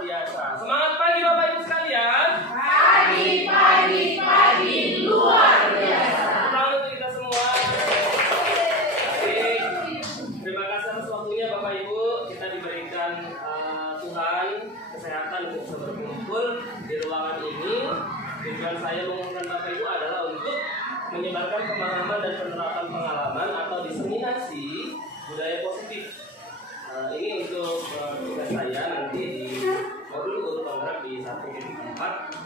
luar biasa. Semangat pagi Bapak Ibu sekalian. Pagi luar biasa. Selamat untuk kita semua. Baik. Terima kasih atas waktunya Bapak Ibu. Kita diberikan Tuhan kesehatan untuk bisa berkumpul di ruangan ini. Tujuan saya mengundang Bapak Ibu adalah untuk menyebarkan pemahaman dan penerapan pengalaman atau diseminasi budaya positif. Ini untuk tugas saya nanti di modul guru penggerak di 1.4,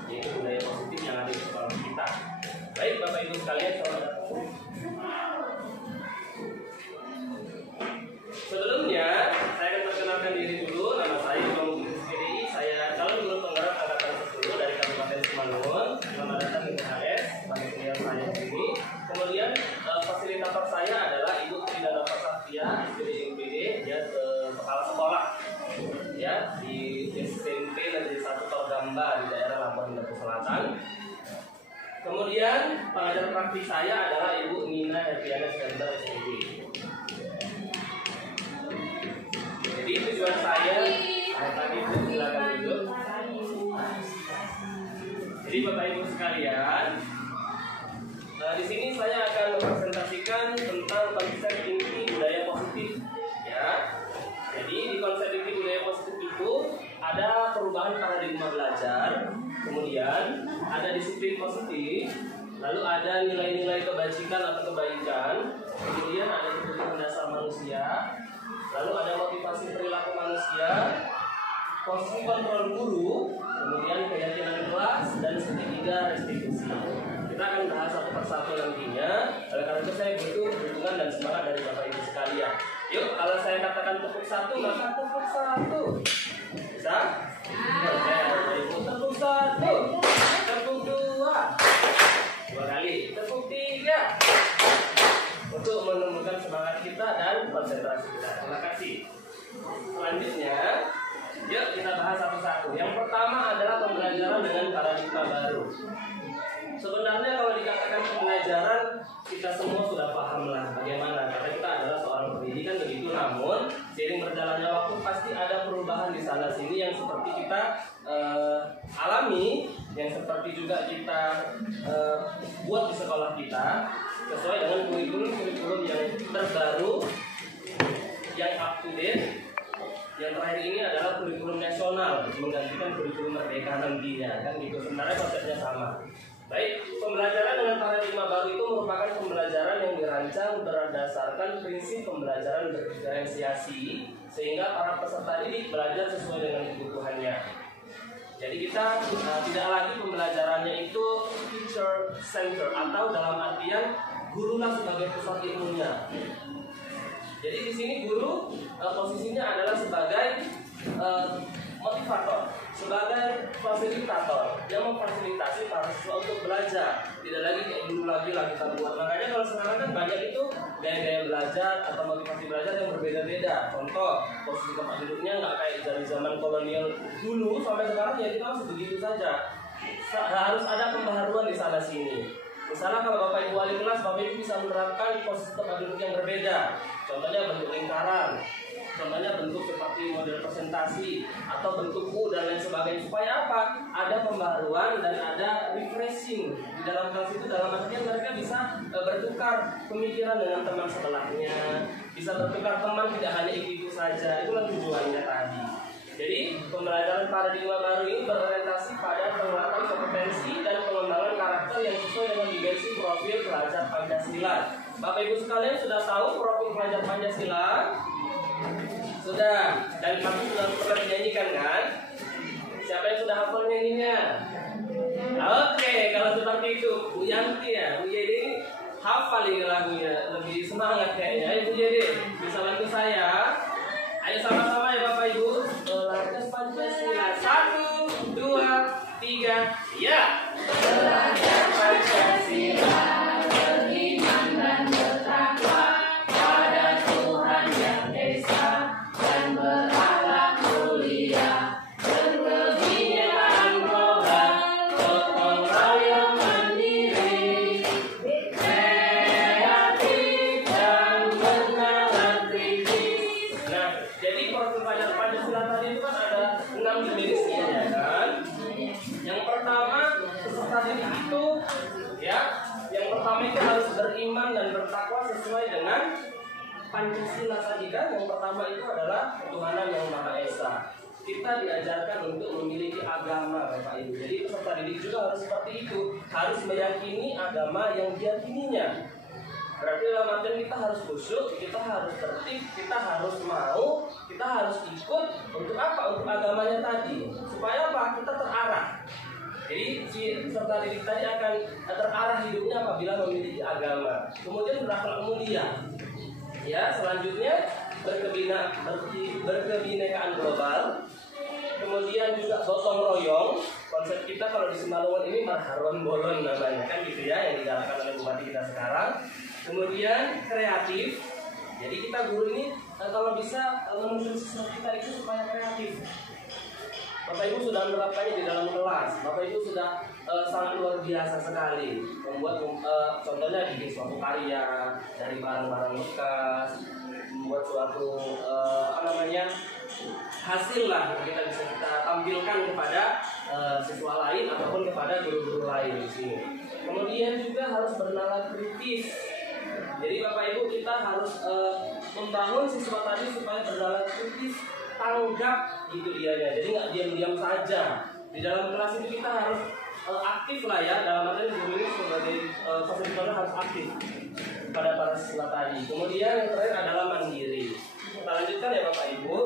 yaitu budaya positif yang ada di sekolah kita. Baik Bapak Ibu sekalian, selamat datang. Sebelumnya saya akan perkenalkan diri dulu. Nama saya Bang PDI. Saya calon guru penggerak angkatan 10 dari Kabupaten Simalungun. Selamat datang di PHS, panitia saya ini. Kemudian fasilitator saya adalah Ibu Tridana Pasafia, SPD dia kepala sekolah ya di SMP Negeri 1 Torgamba di daerah Labuan Batu Selatan. Kemudian pengajar praktik saya adalah Ibu Nina Herdiana Sender SPD. Jadi tujuan saya tadi silakan duduk. Jadi Bapak Ibu sekalian, di sini saya akan mempresentasikan tentang konsep inti budaya positif ya. Jadi di konsep inti budaya positif itu ada perubahan paradigma belajar, kemudian ada disiplin positif, lalu ada nilai-nilai kebajikan atau kebaikan, kemudian ada kebutuhan dasar manusia, lalu ada motivasi perilaku manusia, posisi kontrol guru, kemudian keyakinan kelas, dan ketiga restitusi. Kita akan bahas satu persatu nantinya. Oleh karena itu saya butuh dukungan dan semangat dari Bapak Ibu sekalian. Yuk, kalau saya katakan tepuk satu, maka tepuk satu. Bisa? Oke, Ibu tepuk satu, tepuk dua kali, tepuk tiga. Untuk menumbuhkan semangat kita dan konsentrasi kita. Terima kasih. Selanjutnya, yuk kita bahas satu-satu. Yang pertama adalah pembelajaran dengan paradigma baru. Sebenarnya kalau dikatakan pembelajaran, kita semua sudah paham lah bagaimana, karena kita adalah seorang pendidikan begitu. Namun seiring berjalannya waktu pasti ada perubahan di sana sini yang seperti kita alami, yang seperti juga kita buat di sekolah kita sesuai dengan kurikulum yang terbaru, yang up to date. Yang terakhir ini adalah kurikulum nasional menggantikan kurikulum merdeka nantinya, kan gitu. Sebenarnya konsepnya sama. Baik, pembelajaran dengan paradigma baru itu merupakan pembelajaran yang dirancang berdasarkan prinsip pembelajaran berdiferensiasi sehingga para peserta didik belajar sesuai dengan kebutuhannya. Jadi kita tidak lagi pembelajarannya itu teacher center atau dalam artian gurulah sebagai pusat ilmunya. Jadi di sini guru posisinya adalah sebagai motivator, sebagai fasilitator yang memfasilitasi para siswa untuk belajar. Tidak lagi kayak dulu lagi lah kita buat. Makanya kalau sekarang kan banyak itu gaya-gaya belajar atau motivasi belajar yang berbeda-beda. Contoh, posisi tempat duduknya nggak kayak dari zaman kolonial dulu sampai sekarang ya kita masih begitu saja. Harus ada pembaharuan di sana sini. Misalnya kalau Bapak Ibu wali kelas, Bapak Ibu bisa menerapkan posisi tempat duduk yang berbeda. Contohnya bentuk lingkaran, contohnya bentuk seperti model presentasi atau bentuk U dan lain sebagainya. Supaya apa? Ada pembaruan dan ada refreshing di dalam kelas itu. Dalam artian mereka bisa bertukar pemikiran dengan teman sebelahnya, bisa bertukar teman, tidak hanya itu saja. Itulah tujuannya tadi. Jadi pembelajaran paradigma baru ini berorientasi pada penguatan kompetensi dan pengembangan karakter yang sesuai dengan dimensi profil pelajar Pancasila. Bapak Ibu sekalian sudah tahu profil pelajar Pancasila? Sudah, dan pasti sudah pernah dinyanyikan kan? Siapa yang sudah hafal nyanyinya? Oke, kalau seperti itu Bu Yanti ya, Bu Yedi hafal ini lagunya, lebih semangat kayaknya. Ayo Bu Yedi, bisa bantu saya? Ayo sama-sama ya Bapak Ibu. Belajar Pancasila 1, 2, 3, ya. Belajar Pancasila, beriman dan bertakwa pada Tuhan yang Esa dan berakhlak mulia, berkebinekaan global, gotong royong mandiri, kreatif dan bernalar kritis. Nah, jadi profil Pancasila tadi kan, yang pertama itu adalah ketuhanan yang Maha Esa. Kita diajarkan untuk memiliki agama, Bapak Ibu. Jadi peserta didik juga harus seperti itu, harus meyakini agama yang diyakininya. Berarti dalam artian kita harus khusyuk, kita harus tertib, kita harus mau, kita harus ikut. Untuk apa? Untuk agamanya tadi. Supaya apa? Kita terarah. Jadi si peserta didik tadi akan terarah hidupnya apabila memiliki agama. Kemudian berakhlak mulia. Ya, selanjutnya berkebinekaan global. Kemudian juga gotong royong. Konsep kita kalau di Simalungun ini marharon bolon namanya kan gitu ya, yang digalakkan oleh bupati kita sekarang. Kemudian kreatif. Jadi kita guru ini kalau bisa menuntun siswa kita itu supaya kreatif. Bapak Ibu sudah menerapkannya di dalam kelas. Bapak Ibu sudah sangat luar biasa sekali membuat contohnya bikin suatu karya dari barang-barang bekas, membuat suatu hasil lah kita bisa kita tampilkan kepada siswa lain ataupun kepada guru-guru lain di sini. Kemudian juga harus bernalar kritis. Jadi Bapak Ibu kita harus membangun siswa tadi supaya bernalar kritis, tanggap gitu dianya. Jadi nggak diam-diam saja. Di dalam kelas itu kita harus aktif lah ya. Dalam arti guru ini sebagai fasilitator harus aktif pada para siswa tadi. Kemudian yang terakhir adalah mandiri. Kita lanjutkan ya Bapak Ibu.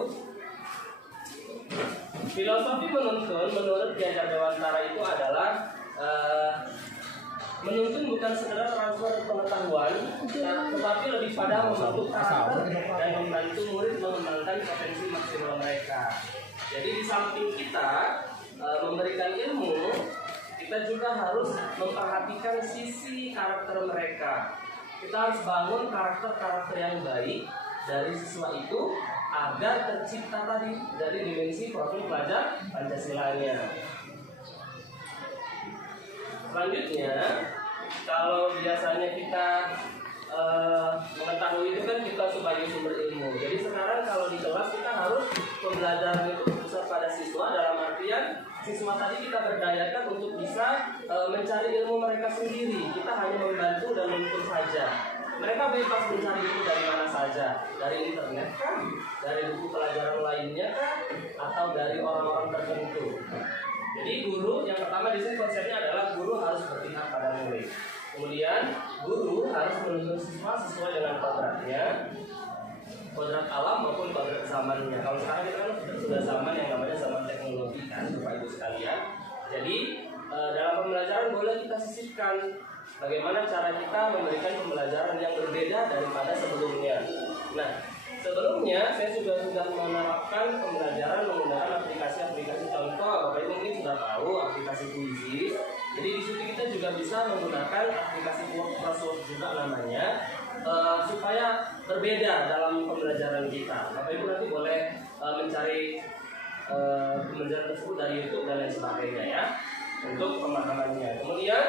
Filosofi menuntun menurut Ki Hajar Dewantara itu adalah menuntun bukan sekedar transfer pengetahuan, tetapi lebih pada membentuk karakter dan membantu murid mengembangkan potensi maksimal mereka. Jadi di samping kita memberikan ilmu, kita juga harus memperhatikan sisi karakter mereka. Kita harus bangun karakter-karakter yang baik dari siswa itu agar tercipta tadi dari dimensi profil pelajar Pancasilanya. Selanjutnya, kalau biasanya kita mengetahui itu kan kita sebagai sumber ilmu. Jadi sekarang kalau di kelas kita harus pembelajaran itu berpusat pada siswa, dalam artian siswa tadi kita berdayakan untuk bisa mencari ilmu mereka sendiri. Kita hanya membantu dan menuntun saja. Mereka bebas mencari ilmu dari mana saja, dari internet kan, dari buku pelajaran lainnya kan, atau dari orang-orang tertentu. Jadi guru yang pertama di sini konsepnya adalah guru harus berpihak pada murid. Kemudian guru harus menuntun siswa sesuai dengan kodratnya, kodrat alam maupun kodrat zamannya. Kalau sekarang kita kan sudah zaman yang namanya zaman teknologi kan, Bapak Ibu sekalian. Jadi dalam pembelajaran boleh kita sisipkan bagaimana cara kita memberikan pembelajaran yang berbeda daripada sebelumnya. Nah, sebelumnya saya sudah menerapkan pembelajaran menggunakan aplikasi-aplikasi contoh. Bapak Ibu mungkin sudah tahu aplikasi Quizzes. Jadi di situ kita juga bisa menggunakan aplikasi crossword juga namanya, supaya berbeda dalam pembelajaran kita. Bapak Ibu nanti boleh mencari pembelajaran tersebut dari YouTube dan lain sebagainya ya, untuk pemahamannya. Kemudian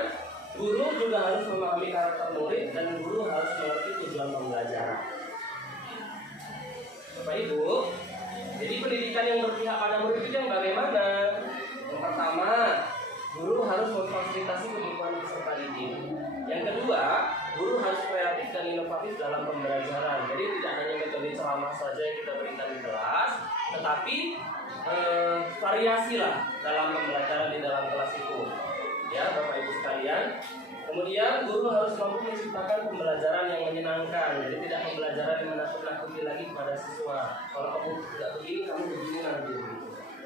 guru juga harus memahami karakter murid dan guru harus mengerti tujuan pembelajaran. Bapak Ibu, jadi pendidikan yang berpihak pada murid itu yang bagaimana? Yang pertama, guru harus memfasilitasi kebutuhan peserta didik. Yang kedua, guru harus kreatif dan inovatif dalam pembelajaran. Jadi tidak hanya metode ceramah saja yang kita berikan di kelas, tetapi variasi lah dalam pembelajaran di dalam kelas itu. Ya, Bapak Ibu sekalian. Kemudian guru harus mampu menciptakan pembelajaran yang menyenangkan. Jadi tidak pembelajaran yang menakut-nakuti lagi kepada siswa. Kalau kamu tidak begini, kamu begini nanti.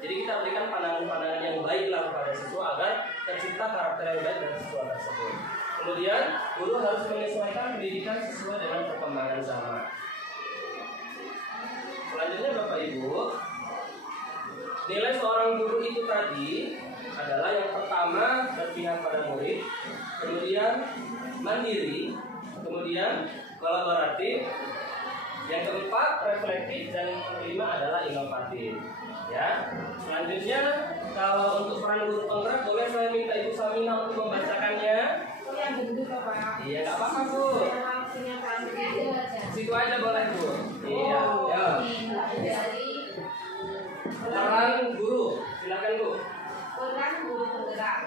Jadi kita berikan pandangan-pandangan yang baiklah kepada siswa agar tercipta karakter yang baik dari siswa tersebut. Kemudian guru harus menyesuaikan pendidikan sesuai dengan perkembangan zaman. Selanjutnya Bapak Ibu, nilai seorang guru itu tadi adalah yang pertama berpihak pada murid, kemudian mandiri, kemudian kolaboratif, yang keempat reflektif, dan yang kelima adalah inovatif. Ya, selanjutnya kalau untuk peran guru penggerak boleh saya minta Ibu Samina untuk membacakannya. Yang duduk Pak. Iya, nggak apa-apa Bu. Situ aja boleh Bu. Iya, ya. Peran guru, silakan Bu. Peran guru penggerak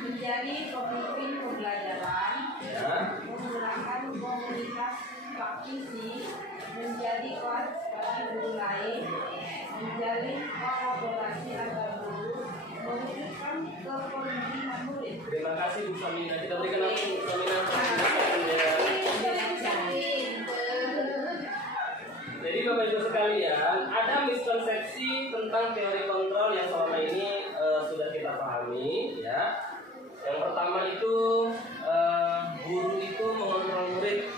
menjadi pemimpin pembelajaran, Ya. menggunakan komunikasi praktisi, menjadi kelas bagi guru lain, menjalin kolaborasi antar guru, mewujudkan kepemimpinan murid. Terima kasih Bu Samina. Kita berikan nama Bu Samina. Jadi Bapak Ibu sekalian, ada miskonsepsi tentang teori kontrol yang selama ini sudah kita pahami, ya. Yang pertama itu guru itu mengontrol murid.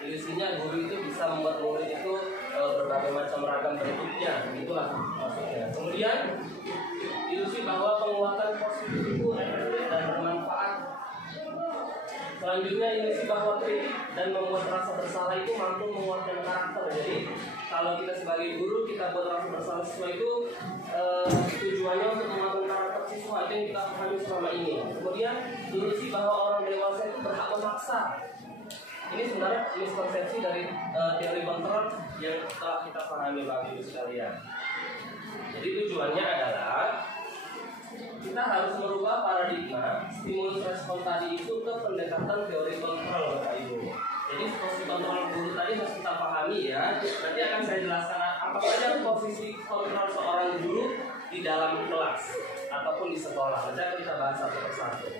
Ilusinya guru itu bisa membuat murid itu berbagai macam ragam bentuknya, begitulah maksudnya. Kemudian ilusi bahwa penguatan positif itu efektif dan bermanfaat. Selanjutnya ilusi bahwa kritik dan membuat rasa bersalah itu mampu menguatkan karakter. Jadi kalau kita sebagai guru kita buat rasa bersalah siswa itu tujuannya untuk menguatkan karakter siswa, itu yang kita pahami selama ini. Kemudian ilusi bahwa orang dewasa itu berhak memaksa. Ini sebenarnya miskonsepsi dari teori kontrol yang telah kita pahami Bapak Ibu sekalian. Jadi tujuannya adalah kita harus merubah paradigma stimulus respon tadi itu ke pendekatan teori kontrol Bapak Ibu. Jadi posisi kontrol guru tadi harus kita pahami ya. Nanti akan saya jelaskan apa saja posisi kontrol seorang guru di dalam kelas ataupun di sekolah. Nanti akan kita bahas satu persatu.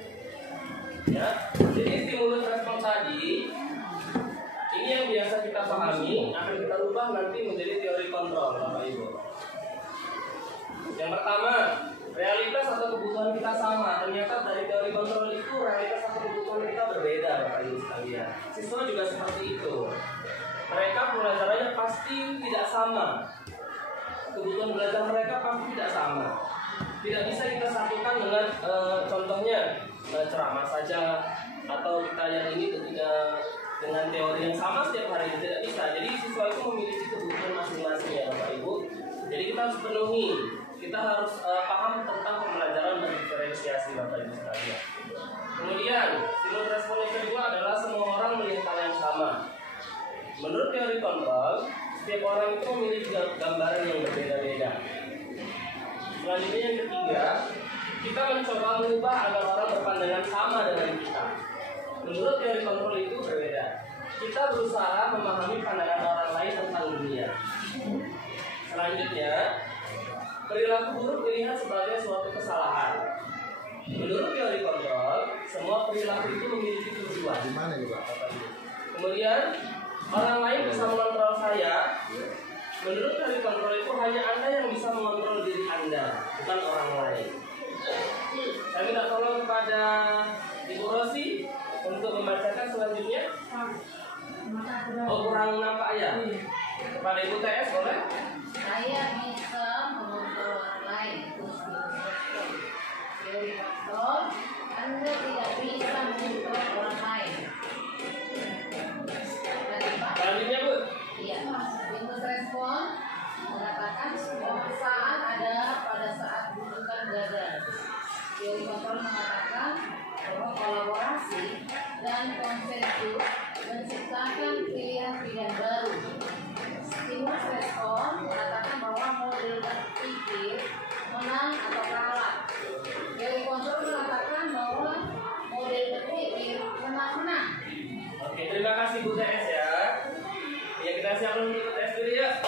Ya. Jadi stimulus respon tadi ini yang biasa kita pahami akan kita rubah nanti menjadi teori kontrol Bapak Ibu. Yang pertama, realitas atau kebutuhan kita sama. Ternyata dari teori kontrol itu realitas atau kebutuhan kita berbeda Bapak Ibu sekalian. Siswa juga seperti itu. Mereka pelajarannya pasti tidak sama. Kebutuhan belajar mereka pasti tidak sama. Tidak bisa kita satukan dengan contohnya ceramah saja atau kita yang ini dengan teori yang sama setiap hari, tidak bisa. Jadi siswa itu memiliki kebutuhan masing-masing ya Bapak Ibu. Jadi kita harus penuhi. Kita harus paham tentang pembelajaran dan diferensiasi Bapak Ibu sekalian. Kemudian, stimulus respon yang kedua adalah semua orang melihat hal yang sama. Menurut teori kontrol, setiap orang itu memiliki gambaran yang berbeda-beda. Selanjutnya yang ketiga, kita mencoba mengubah agar orang berpandangan sama dengan kita. Menurut teori kontrol itu berbeda. Kita berusaha memahami pandangan orang lain tentang dunia. Selanjutnya, perilaku buruk dilihat sebagai suatu kesalahan. Menurut teori kontrol, semua perilaku itu memiliki tujuan. Kemudian, orang lain bisa mengontrol saya. Menurut teori kontrol itu hanya Anda yang bisa mengontrol diri Anda, bukan orang lain. Saya minta tolong kepada Ibu Rosi untuk membacakan selanjutnya. Oh, kurang nampak ya? Kepada Ibu TS boleh? Saya bisa mengontrol orang lain. Teori kontrol, Anda tidak bisa mengontrol orang lain. Selanjutnya Bu. Iya. Stimulus respon mengatakan pemaksaan ada pada saat bukan gagal. Teori kontrol mengatakan bahwa kolaborasi dan konsensus menciptakan pilihan-pilihan baru. Stimulus respon mengatakan bahwa model berpikir menang atau kalah. Teori kontrol mengatakan bahwa model berpikir menang-menang. Oke, terima kasih Bu TS ya. Ya, kita siapkan untuk tes dulu ya.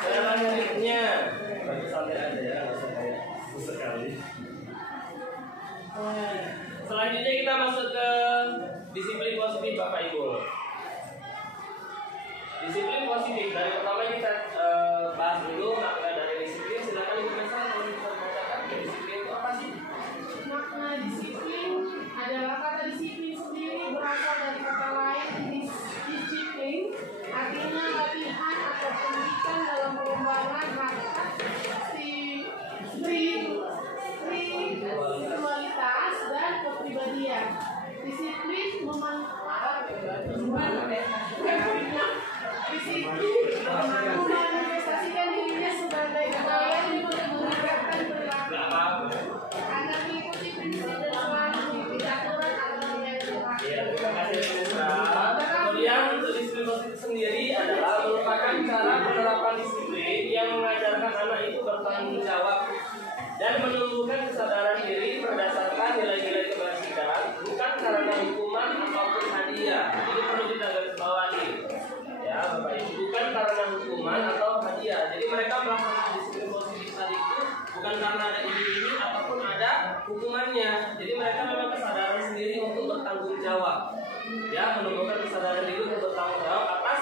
Selanjutnya, bagi santai aja ya, nggak usah kayak susah sekali. Selanjutnya kita masuk ke disiplin positif Bapak Ibu. Disiplin positif, dari pertama kita bahas dulu makna dari disiplin. Silakan Ibu Mesa kalau bisa membacakan disiplin itu apa sih? Makna disiplin adalah kata disiplin sendiri berasal dari kata lain disiplin, artinya latihan atau pendidikan dalam pengembangan hakikat spiritualitas dan kepribadian. Disiplin jawab, ya, menumbuhkan kesadaran diri untuk bertanggung jawab atas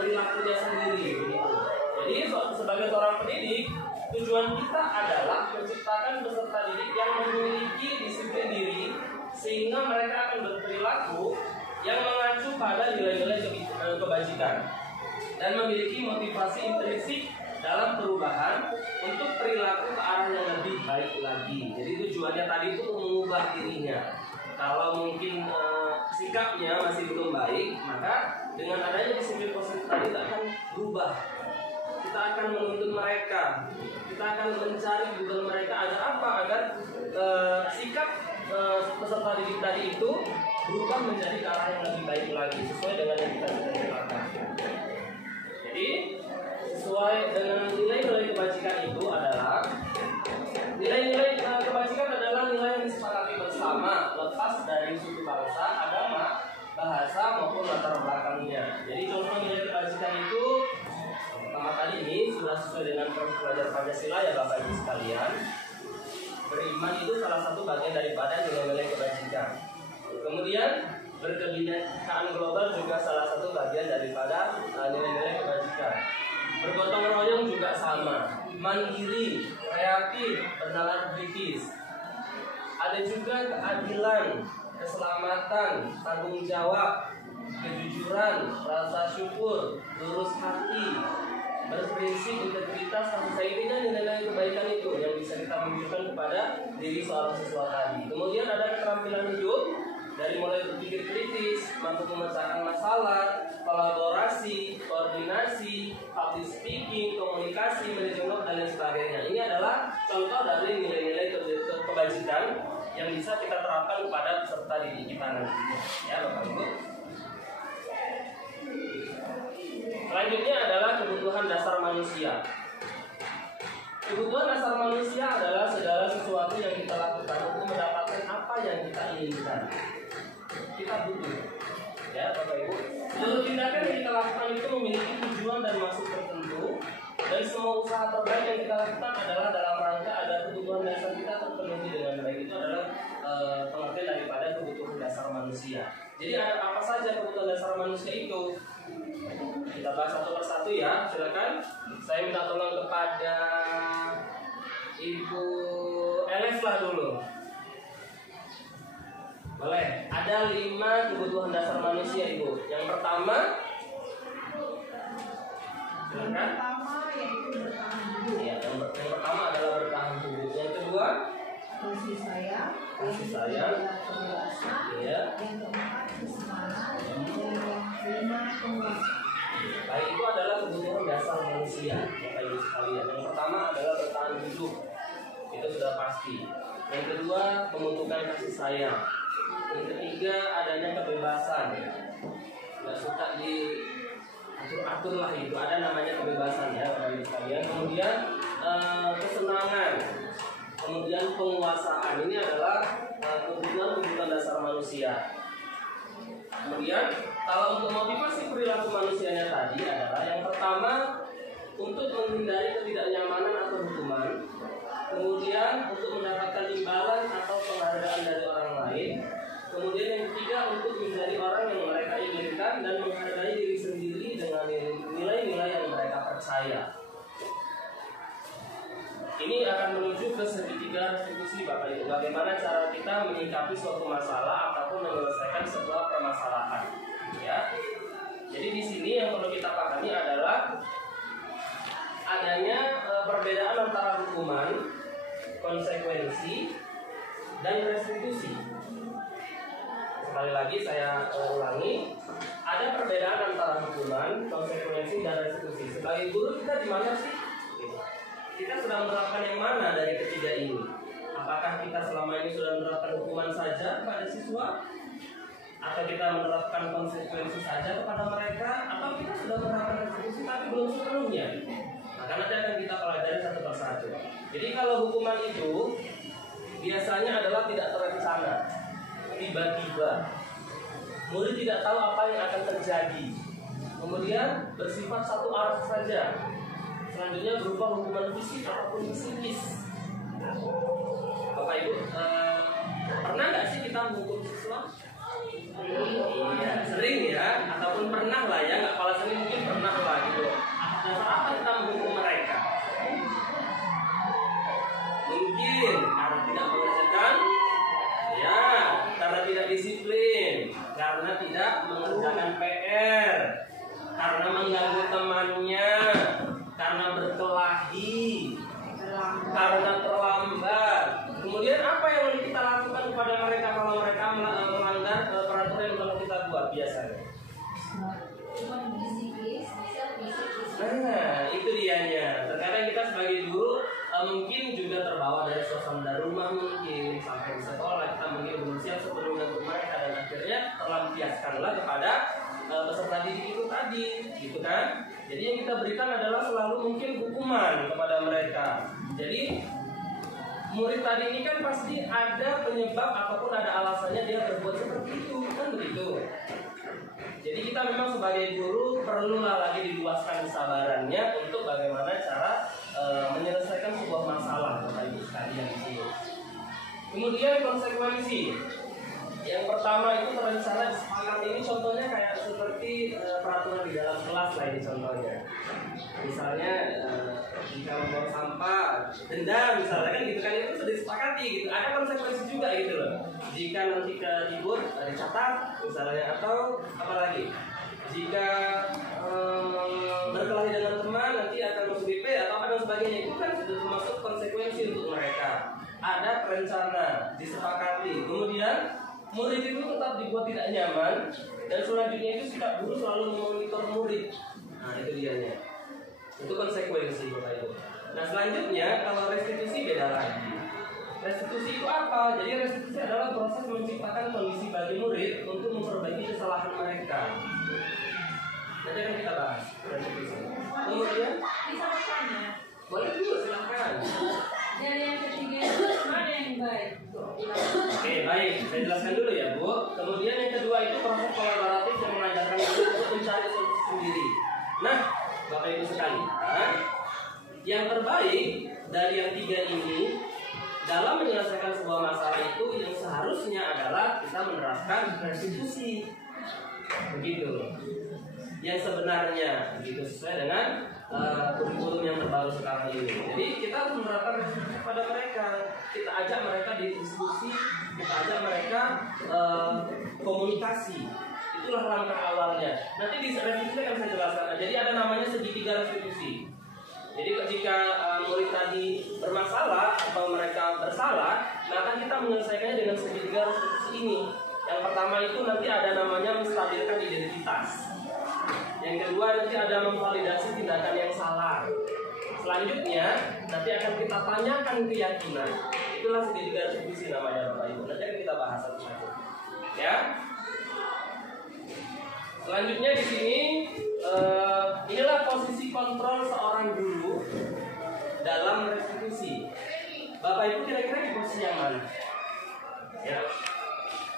perilakunya sendiri. Begitu. Jadi sebagai seorang pendidik, tujuan kita adalah menciptakan peserta didik yang memiliki disiplin diri sehingga mereka akan berperilaku yang mengacu pada nilai-nilai kebajikan dan memiliki motivasi intrinsik dalam perubahan untuk perilaku ke arah yang lebih baik lagi. Jadi tujuannya tadi itu mengubah dirinya. Kalau mungkin sikapnya masih belum baik, maka dengan adanya disiplin positif tadi kita akan berubah. Kita akan menuntut mereka, kita akan mencari kebutuhan mereka agar apa? Agar sikap peserta didik tadi itu berubah menjadi ke arah yang lebih baik lagi sesuai dengan yang kita cita-citakan. Jadi sesuai dengan nilai-nilai kebajikan itu adalah nilai-nilai kebajikan adalah nilai yang disepakati bersama lepas dari suku bangsa, agama, bahasa maupun latar belakangnya. Jadi contoh nilai kebajikan itu pertama tadi ini sudah sesuai dengan pelajaran Pancasila ya Bapak Ibu sekalian. Beriman itu salah satu bagian daripada nilai-nilai kebajikan. Kemudian berkebinekaan global juga salah satu bagian daripada nilai-nilai kebajikan. Bergotong royong juga sama. Mandiri, kreatif, bernalar kritis. Ada juga keadilan, keselamatan, tanggung jawab, kejujuran, rasa syukur, lurus hati, berprinsip, integritas, kasih sayang. Ini kan nilai-nilai kebaikan itu yang bisa kita munculkan kepada diri seorang siswa tadi. Kemudian ada keterampilan hidup, dari mulai berpikir kritis, mampu memecahkan masalah, kolaborasi, koordinasi, public speaking, komunikasi, manajemen dan lain sebagainya. Ini adalah contoh dari nilai-nilai kebajikan yang bisa kita terapkan kepada peserta didik kita nanti. Ya, Bapak Ibu. Selanjutnya adalah kebutuhan dasar manusia. Kebutuhan dasar manusia adalah segala sesuatu yang kita lakukan untuk mendapatkan apa yang kita inginkan. Kita butuh, ya Bapak Ibu. Seluruh tindakan yang kita lakukan itu memiliki tujuan dan maksud tertentu, dan semua usaha terbaik yang kita lakukan adalah dalam rangka agar kebutuhan dasar kita terpenuhi dengan baik. Itu adalah pengertian daripada kebutuhan dasar manusia. Jadi ada apa saja kebutuhan dasar manusia itu? Kita bahas satu persatu ya. Silakan. Saya minta tolong kepada Ibu Elef lah dulu. Boleh. Ada 5 kebutuhan dasar manusia, Ibu. Yang pertama, silakan. Yang pertama yaitu bertahan hidup. Ya, yang pertama adalah bertahan hidup. Yang kedua, Kasih sayang. kasih sayang. Kebebasan. Ya. Yang keempat kesemangat. Dan yang kelima penguasaan. Baik, itu adalah kebutuhan dasar manusia, Bapak Ibu sekalian. Yang pertama adalah bertahan hidup. Itu sudah pasti. Yang kedua, membutuhkan kasih sayang. Yang ketiga, adanya kebebasan. Nggak suka diatur-atur lah itu. Ada namanya kebebasan ya, Bapak Ibu sekalian. Kemudian kesenangan. Kemudian penguasaan. Ini adalah kebutuhan dasar manusia. Kemudian kalau untuk motivasi perilaku manusianya tadi adalah yang pertama untuk menghindari ketidaknyamanan atau hukuman, kemudian untuk mendapatkan imbalan atau penghargaan dari orang lain, kemudian yang ketiga untuk menjadi orang yang mereka inginkan dan menghargai diri sendiri dengan nilai-nilai yang mereka percaya. Ini akan menuju ke segitiga restitusi Bapak Ibu. Bagaimana cara kita menyikapi suatu masalah ataupun menyelesaikan sebuah permasalahan. Ya. Jadi di sini yang perlu kita pahami adalah adanya perbedaan antara hukuman, konsekuensi, dan restitusi. Sekali lagi saya ulangi, ada perbedaan antara hukuman, konsekuensi, dan restitusi. Sebagai guru kita di mana sih? Kita sedang menerapkan yang mana dari ketiga ini? Apakah kita selama ini sudah menerapkan hukuman saja kepada siswa? Atau kita menerapkan konsekuensi saja kepada mereka? Atau kita sudah menerapkan restitusi tapi belum sepenuhnya? Nah, karena nanti akan kita pelajari satu persatu. Jadi kalau hukuman itu biasanya adalah tidak terencana, tiba-tiba. Murid tidak tahu apa yang akan terjadi. Kemudian bersifat satu arah saja. Selanjutnya berupa hukuman fisik ataupun psikis. Bapak Ibu, pernah nggak sih kita menghukum siswa? Iya, sering ya, ataupun pernah lah ya, nggak kalah sering mungkin pernah lah gitu. Dasar apa kita menghukum mereka? Mungkin karena tidak mengerjakan, ya, karena tidak disiplin, karena tidak mengerjakan PR, karena mengganggu temannya, karena berkelahi, karena terlambat. Kemudian apa yang kita lakukan kepada mereka kalau mereka melanggar peraturan yang telah kita buat biasanya? Nah, itu dianya. Terkadang kita sebagai guru mungkin juga terbawa dari suasana rumah, mungkin sampai di sekolah kita mungkin belum siap sepenuhnya untuk mereka, dan akhirnya terlampiaskanlah kepada peserta didik itu tadi, gitu kan? Jadi yang kita berikan adalah selalu mungkin hukuman kepada mereka. Jadi murid tadi ini kan pasti ada penyebab ataupun ada alasannya dia berbuat seperti itu, kan begitu. Jadi kita memang sebagai guru perlulah lagi diluaskan kesabarannya untuk bagaimana cara menyelesaikan sebuah masalah Bapak Ibu sekalian di sini. Kemudian konsekuensi. Yang pertama itu terencana disepakati, ini contohnya kayak seperti peraturan di dalam kelas lah ini contohnya. Misalnya jika membuang sampah denda misalnya kan gitu kan, itu sudah disepakati gitu. Ada konsekuensi juga gitu loh. Jika nanti ketidur dicatat misalnya, atau apa lagi? Jika berkelahi dengan teman nanti akan masuk BP atau apa dan sebagainya, itu kan sudah termasuk konsekuensi untuk mereka. Ada perencana disepakati. Kemudian murid itu tetap dibuat tidak nyaman, dan selanjutnya itu sikap guru selalu memonitor murid. Nah itu dianya. Itu konsekuensi Bapak Ibu. Nah selanjutnya kalau restitusi beda lagi. Restitusi itu apa? Jadi restitusi adalah proses menciptakan kondisi bagi murid untuk memperbaiki kesalahan mereka. Nanti akan kita bahas restitusi. Kemudian Bisa bertanya. boleh dulu silakan. Dari yang ketiga itu mana yang baik? Oke, baik. Saya jelaskan dulu ya, Bu. Kemudian yang kedua itu proses kolaboratif yang mengajarkan guru untuk mencari solusi sendiri. Nah, Bapak Ibu sekalian, yang terbaik dari yang tiga ini dalam menyelesaikan sebuah masalah itu yang seharusnya adalah kita menerapkan restitusi. Begitu. Yang sebenarnya begitu sesuai dengan kurikulum yang terbaru sekarang ini. Jadi kita harus menerapkan restitusi kepada mereka. Kita ajak mereka diskusi, kita ajak mereka komunikasi. Itulah langkah awalnya. Nanti di restitusi akan saya jelaskan. Jadi ada namanya segitiga restitusi. Jadi jika murid tadi bermasalah atau mereka bersalah, maka kita menyelesaikannya dengan segitiga restitusi ini. Yang pertama itu nanti ada namanya menstabilkan identitas. Yang kedua nanti ada memvalidasi tindakan yang salah. Selanjutnya nanti akan kita tanyakan keyakinan. Itulah segitiga restitusi namanya Bapak Ibu. Nanti akan kita bahas satu-satu. Ya. Selanjutnya di sini inilah posisi kontrol seorang guru dalam restitusi. Bapak Ibu kira-kira di posisi yang mana? Ya.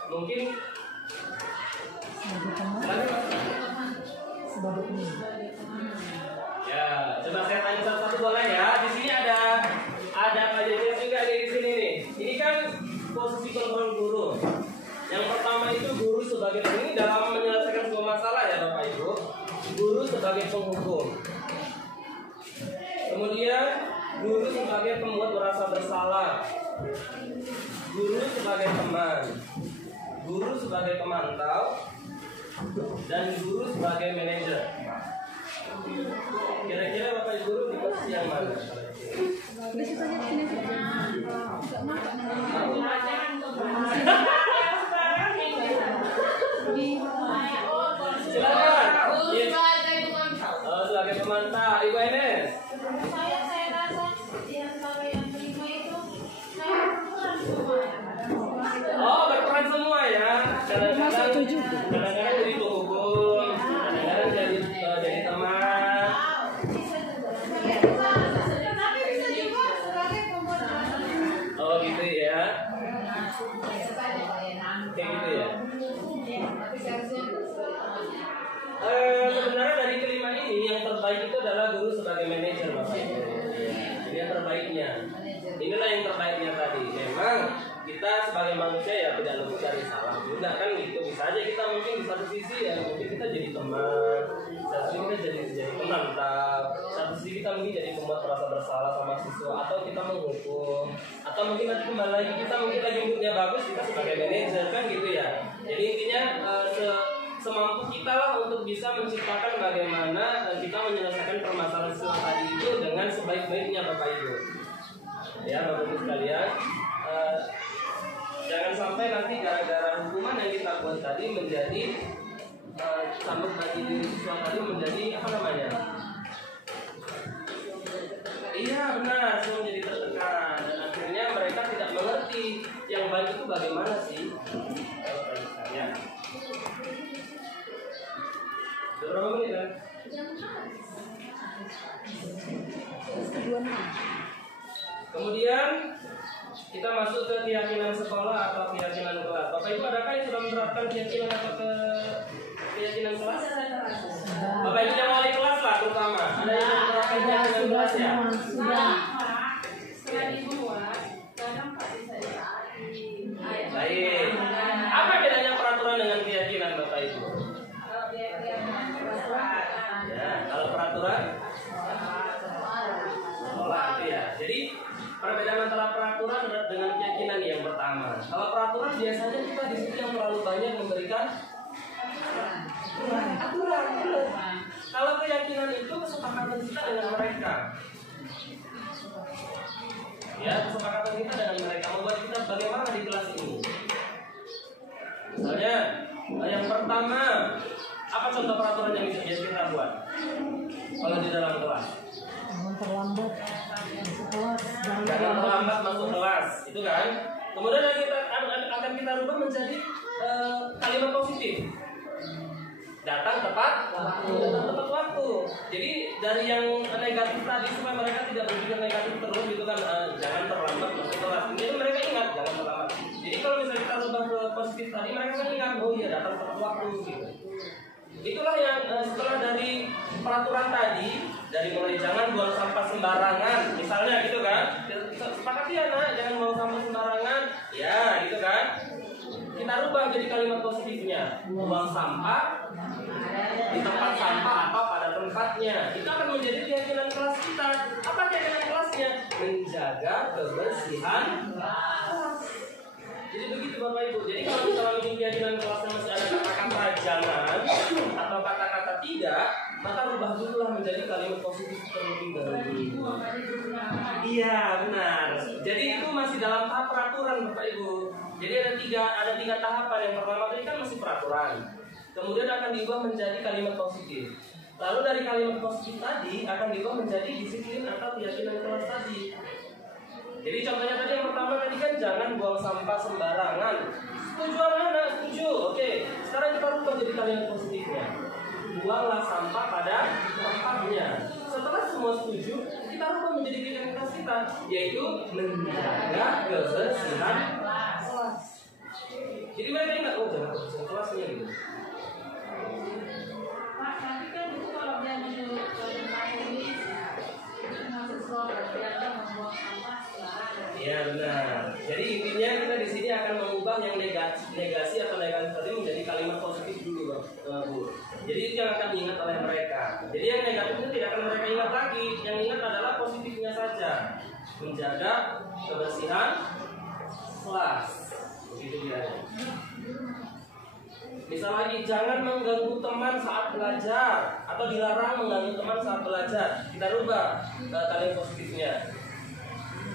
Mungkin ya, coba saya tanya satu-satu boleh ya. Di sini ada Pak Jejes juga di sini nih. Ini kan posisi kontrol guru. Yang pertama itu guru sebagai ini dalam menyelesaikan sebuah masalah ya Bapak Ibu. Guru sebagai penghukum. Kemudian guru sebagai pembuat merasa bersalah. Guru sebagai teman. Guru sebagai pemantau. Dan guru sebagai manajer. Kira-kira Bapak Ibu guru di posisi yang mana? Silakan. Sebagai pemantau, Ibu Enes. Saya rasa yang sebagai yang kelima itu saya berperan semua. Oh, berperan semua ya. Kadang-kadang jadi penghukum, kadang-kadang jadi teman. Tapi bisa juga sebagai pembuat. Oh gitu ya. Kayak gitu ya. Sebenarnya dari kelima ini yang terbaik itu adalah guru sebagai manajer Bapak Ibu. Ini yang terbaiknya. Inilah yang terbaiknya tadi. Memang kita sebagai manusia ya tidak luput dari salah juga kan gitu. Bisa aja kita mungkin di satu sisi ya mungkin kita jadi teman, satu sisi kita jadi penantang, satu sisi kita mungkin jadi pembuat merasa bersalah sama siswa, atau kita menghukum, atau mungkin nanti kembali lagi kita mungkin lagi moodnya bagus kita sebagai manajer kan gitu ya. Jadi intinya semampu kita lah untuk bisa menciptakan bagaimana kita menyelesaikan permasalahan siswa tadi itu dengan sebaik-baiknya Bapak Ibu. Ya Bapak Ibu sekalian, jangan sampai nanti gara-gara hukuman yang kita buat tadi menjadi sambut bagi diri siswa tadi menjadi apa namanya? Iya benar, semua menjadi tertekan dan akhirnya mereka tidak mengerti yang baik itu bagaimana sih. Ya. Berapa menit kan? Kemudian kita masuk ke keyakinan sekolah atau keyakinan kelas. Bapak Ibu adakah yang sudah menerapkan keyakinan atau keyakinan kelas? Bapak Ibu yang mulai kelas lah terutama. Ada yang menerapkan keyakinan kelas ya? Sudah. Setelah dibuat, kadang Pak bisa ditaati. Baik. Apa bedanya peraturan dengan keyakinan Bapak Ibu? Ya, kalau peraturan sekolah itu ya. Jadi perbedaan antara peraturan dengan keyakinan yang pertama. Kalau peraturan biasanya kita di situ yang terlalu banyak memberikan aturan. Kalau keyakinan itu kesepakatan kita dengan mereka. Ya, kesepakatan kita dengan mereka membuat kita bagaimana di kelas ini. Misalnya, yang pertama, apa contoh peraturan yang bisa kita buat? Kalau di dalam kelas, jangan terlambat masuk kelas, itu kan? Kemudian yang kita akan kita rubah menjadi kalimat positif. Datang tepat waktu. Jadi dari yang negatif tadi supaya mereka tidak berpikir negatif terus gitu kan, jangan terlambat masuk kelas. Jadi mereka ingat jangan terlambat. Jadi kalau misalnya kita rubah ke positif tadi, mereka kan ingat oh iya datang tepat waktu gitu. Itulah yang setelah dari peraturan tadi, dari mulai jangan buang sampah sembarangan, misalnya gitu kan, sepakat ya nak, jangan buang sampah sembarangan, ya gitu kan. Kita rubah jadi kalimat positifnya, buang sampah di tempat sampah atau pada tempatnya. Itu akan menjadi keyakinan kelas kita. Apa keyakinan kelasnya? Menjaga kebersihan kelas. Jadi begitu Bapak Ibu. Jadi kalau misalnya keyakinan kelasnya masih ada kata-kata jangan atau kata-kata tidak, maka rubah dulu lah menjadi kalimat positif terlebih dahulu. Iya benar. Jadi itu masih dalam tahap peraturan Bapak Ibu. Jadi ada tiga tahapan. Yang pertama tadi kan masih peraturan. Kemudian akan diubah menjadi kalimat positif. Lalu dari kalimat positif tadi akan diubah menjadi disiplin atau keyakinan kelas tadi. Jadi contohnya tadi yang pertama tadi kan jangan buang sampah sembarangan. Setuju anak-anak? Setuju. Oke. Sekarang kita rubah jadi kalimat positifnya. Buanglah sampah pada tempatnya. Setelah semua setuju, kita rubah menjadi keyakinan kelas kita, yaitu menjaga kebersihan kelas. Jadi mereka ingat oh jangan kebersihan kelasnya gitu. Pak, tapi kan itu kalau dia menurut ini mahasiswa berarti ada membuang sampah sembarangan. Iya benar. Jadi intinya kita di sini akan mengubah yang negasi atau negatif tadi menjadi kalimat positif dulu, Bu. Jadi itu yang akan diingat oleh mereka. Jadi yang negatif itu tidak akan mereka ingat lagi. Yang ingat adalah positifnya saja. Menjaga kebersihan kelas. Begitu dia. Misal lagi jangan mengganggu teman saat belajar atau dilarang mengganggu teman saat belajar. Kita rubah kalimat positifnya.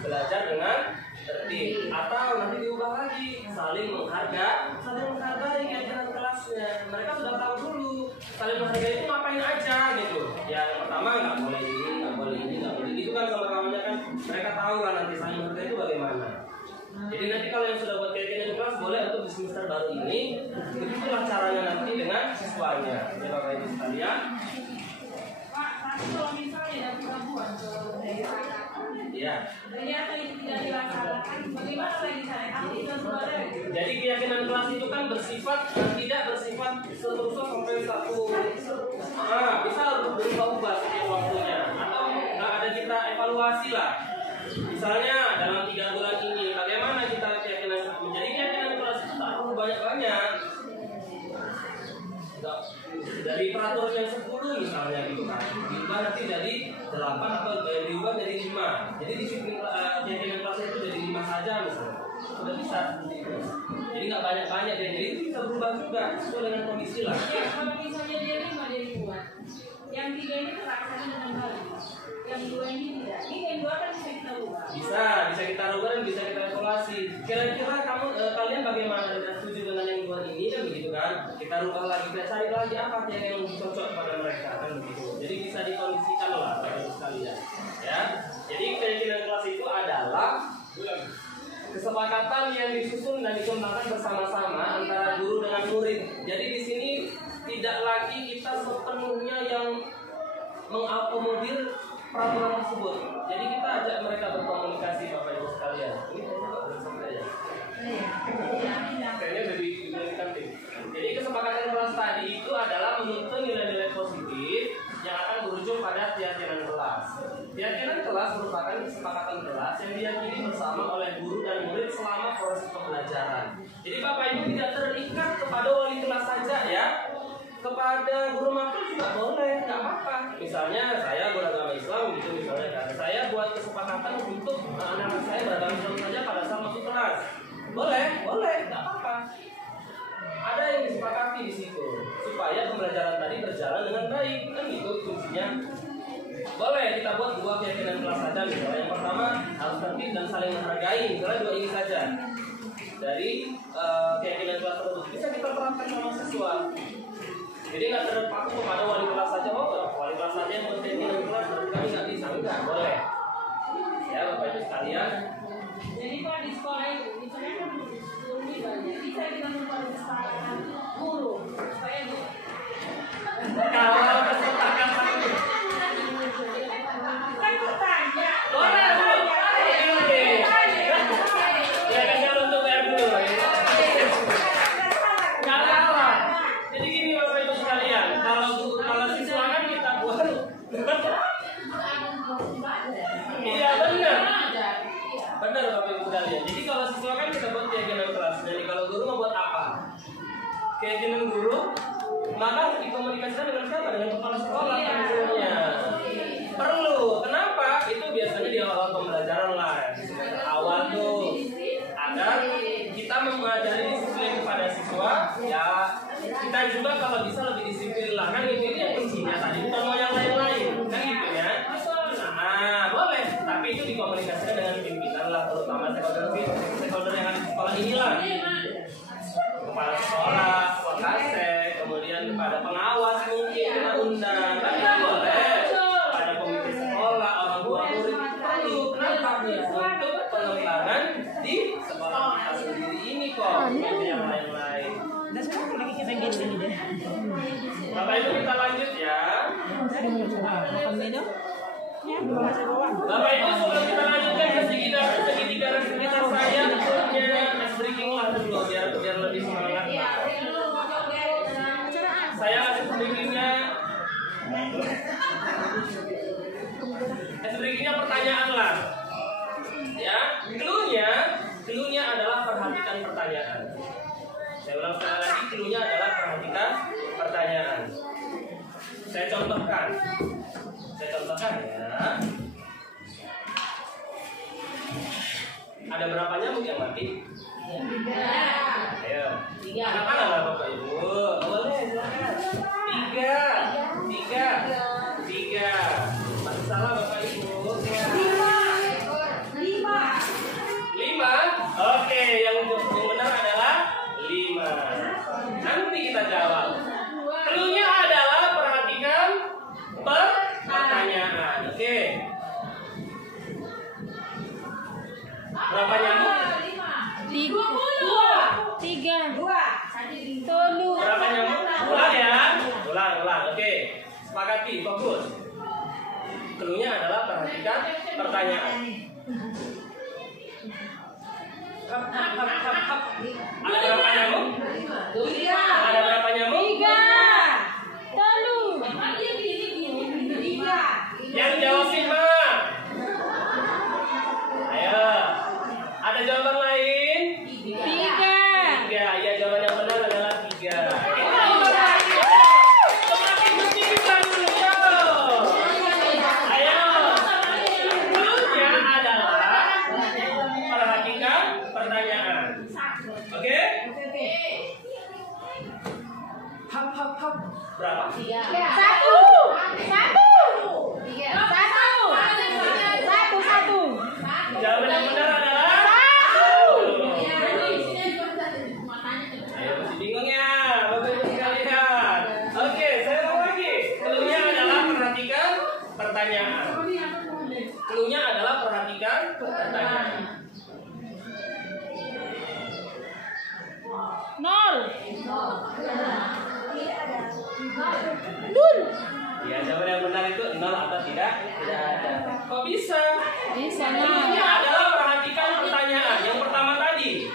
Belajar dengan tertib atau nanti diubah lagi saling menghargai keyakinan kelasnya. Mereka sudah tahu dulu saling menghargai itu ngapain aja gitu. Ya yang pertama nggak boleh ini, nggak boleh ini, nggak boleh itu kan sama kawannya kan mereka tahu lah nanti saling menghargai itu bagaimana. Jadi nanti kalau yang sudah buat keyakinan kelas boleh untuk di semester baru ini begitulah caranya nanti dengan siswanya. Ya Bapak Ibu sekalian. Pak, tapi kalau misalnya yang kita buat Iya. ternyata itu tidak dilaksanakan, bagaimana lagi saya? Jadi keyakinan kelas itu kan tidak bersifat seterusnya sampai satu. Bisa berubah-ubah setiap waktunya atau ada kita evaluasi lah. Misalnya dalam 3 bulan ini bagaimana kita keyakinan satu yang 10 misalnya gitu kan, diubah nanti jadi 8 atau diubah jadi 5. Jadi disiplin keyakinan kelasnya itu jadi 5 saja misalnya. Sudah bisa seperti itu. Jadi nggak banyak-banyak deh. Jadi itu bisa berubah juga sesuai dengan kondisi lah. Ya, kalau misalnya dia 5 dia buat. Yang 3 ini terlaksana dengan baik. Yang 2 ini tidak. Ini yang 2 kan bisa kita ubah. Bisa kita rubah dan bisa kita evaluasi. Kira-kira kalian bagaimana, setuju dengan yang 2 ini kan begitu kan? Kita rubah lagi, kita cari lagi apa yang cocok pada mereka kan begitu. Jadi bisa dikondisikan lah Bapak Ibu sekalian. Ya. Jadi keyakinan kelas itu adalah kesepakatan yang disusun dan dikembangkan bersama-sama antara guru dengan murid. Jadi di sini tidak lagi kita sepenuhnya yang mengakomodir peraturan tersebut. Jadi kita ajak mereka berkomunikasi Bapak Ibu sekalian. Ini juga belum sampai ya. Kayaknya dari kantin. Jadi kesepakatan kelas tadi itu adalah menuntut nilai-nilai positif yang akan berujung pada keyakinan kelas. Keyakinan kelas merupakan kesepakatan kelas yang diyakini bersama oleh guru dan murid selama proses pembelajaran. Jadi Bapak Ibu tidak terikat kepada wali kelas saja ya. Kepada guru makhluk juga boleh, nggak apa-apa. Misalnya saya beragama Islam gitu misalnya kan, saya buat kesepakatan untuk anak-anak saya beragama Islam saja pada saat masuk kelas. Boleh, nggak apa-apa. Ada yang disepakati di situ supaya pembelajaran tadi berjalan dengan baik, kan gitu fungsinya. Boleh kita buat 2 keyakinan kelas saja misalnya. Yang pertama harus tertib dan saling menghargai, misalnya 2 ini saja. Dari keyakinan kelas tersebut bisa kita terapkan sama siswa. Jadi nggak terpaku kepada wali kelas saja, wali kelas saja yang keyakinan kelas berarti kami nggak bisa, enggak boleh. Ya Bapak Ibu sekalian. Jadi Pak di sekolah itu, misalnya kan guru ini banyak, bisa kita membuat kesepakatan guru supaya guru. Kalau kesepakatan Kan bertanya. boleh. Ya kan jangan untuk bayar dulu. Nggak salah. Jadi gini Bapak Ibu sekalian, kalau siswa kan kita buat. Iya benar. Benar Bapak Ibu sekalian. Jadi kalau siswa kan kita buat keyakinan kelas. Jadi kalau guru mau buat apa? Keyakinan guru, maka harus dikomunikasikan dengan siapa? Dengan kepala sekolah tentunya. Perlu. Kenapa? Itu biasanya di awal pembelajaran lah. Awal tuh agar kita mengajari disiplin kepada siswa. Ya kita juga kalau bisa lebih disiplin lah. Kan itu yang kuncinya tadi. Bukan mau yang lain-lain. Kan gitu ya. Nah boleh. Tapi itu dikomunikasikan dengan pimpinan lah, terutama stakeholder yang ada di sekolah inilah. Kepala sekolah, wakasek, kemudian kepada pengawas mungkin kita undang, kan nggak boleh. Pada komite sekolah, orang tua murid itu perlu. Kenapa? Untuk pengembangan di sekolah kita sendiri ini kok, bukan yang lain-lain. Bapak Ibu kita lanjut ya. Bapak Ibu sebelum kita lanjutkan ke segitiga sekitar saya tentunya ice breaking lah dulu biar lebih semangat. Saya ice breakingnya pertanyaan lah. Ya, clue-nya adalah perhatikan pertanyaan. Saya ulang sekali lagi, clue-nya adalah perhatikan pertanyaan. Saya contohkan ya. Ada berapa nyamuk yang mati? 3. Ayo. 3. Anak-anak lah Bapak Ibu. Boleh silakan. 3. Masih salah Bapak Ibu. 5. Oke, yang benar adalah 5. Nanti kita jawab. Clue-nya adalah perhatikan pertanyaan. Oke. Berapa nyamuk? 3. Berapa nyamuk? Ulang ya. Ulang. Oke. Sepakati, fokus. Clue-nya adalah perhatikan pertanyaan. Hap. Ada berapa nyamuk? 3. Ada berapa nyamuk? 3. Yang jawab 5. Ayo. Ada jawaban lain? 3. Ya, jawaban yang benar adalah 3. Semakin Jawaban yang benar adalah ayo, masih bingung ya, Bapak Ibu sekalian. Oke, saya ulang lagi. Cluenya adalah perhatikan pertanyaan. Cluenya adalah perhatikan pertanyaan. Ya, jawaban yang benar itu 0 atau tidak? Tidak ada. Kok bisa? Cluenya adalah perhatikan pertanyaan. Yang pertama tadi.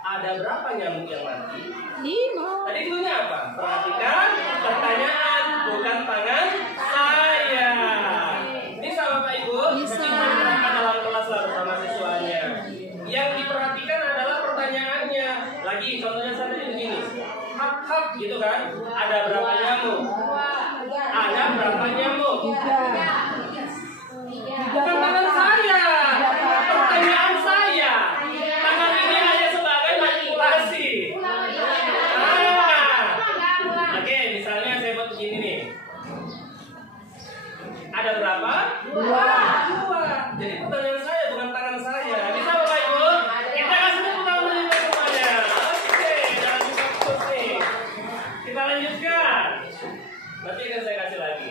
Ada berapa nyamuk yang mati? 5. Tadi cluenya apa? Perhatikan pertanyaan, bukan tangan saya. Bisa Bapak Ibu? Bisa. Kita dalam kelas lah bersama siswanya. Yang diperhatikan adalah pertanyaannya. Lagi contohnya saya tadi begini. Hap-hap gitu kan? Ada berapa nyamuk? Ada berapa nyamuk? Bukan tangan saya. Pertanyaan saya. Tangan ini hanya sebagai manipulasi. Oke, misalnya saya buat begini nih. Ada berapa? 2. Jadi pertanyaan saya bukan tangan saya. Bisa Bapak Ibu? Kita kasih tepuk tangan dulu semuanya. Oke, jangan buka putus nih. Kita lanjutkan. Nanti akan saya kasih lagi.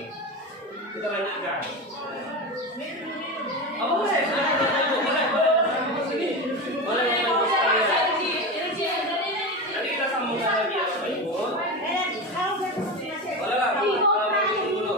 Kita lanjutkan. Oh, boleh. Boleh. Nanti kita sambungkan lagi ya Bapak Ibu. Boleh lah. Dulu.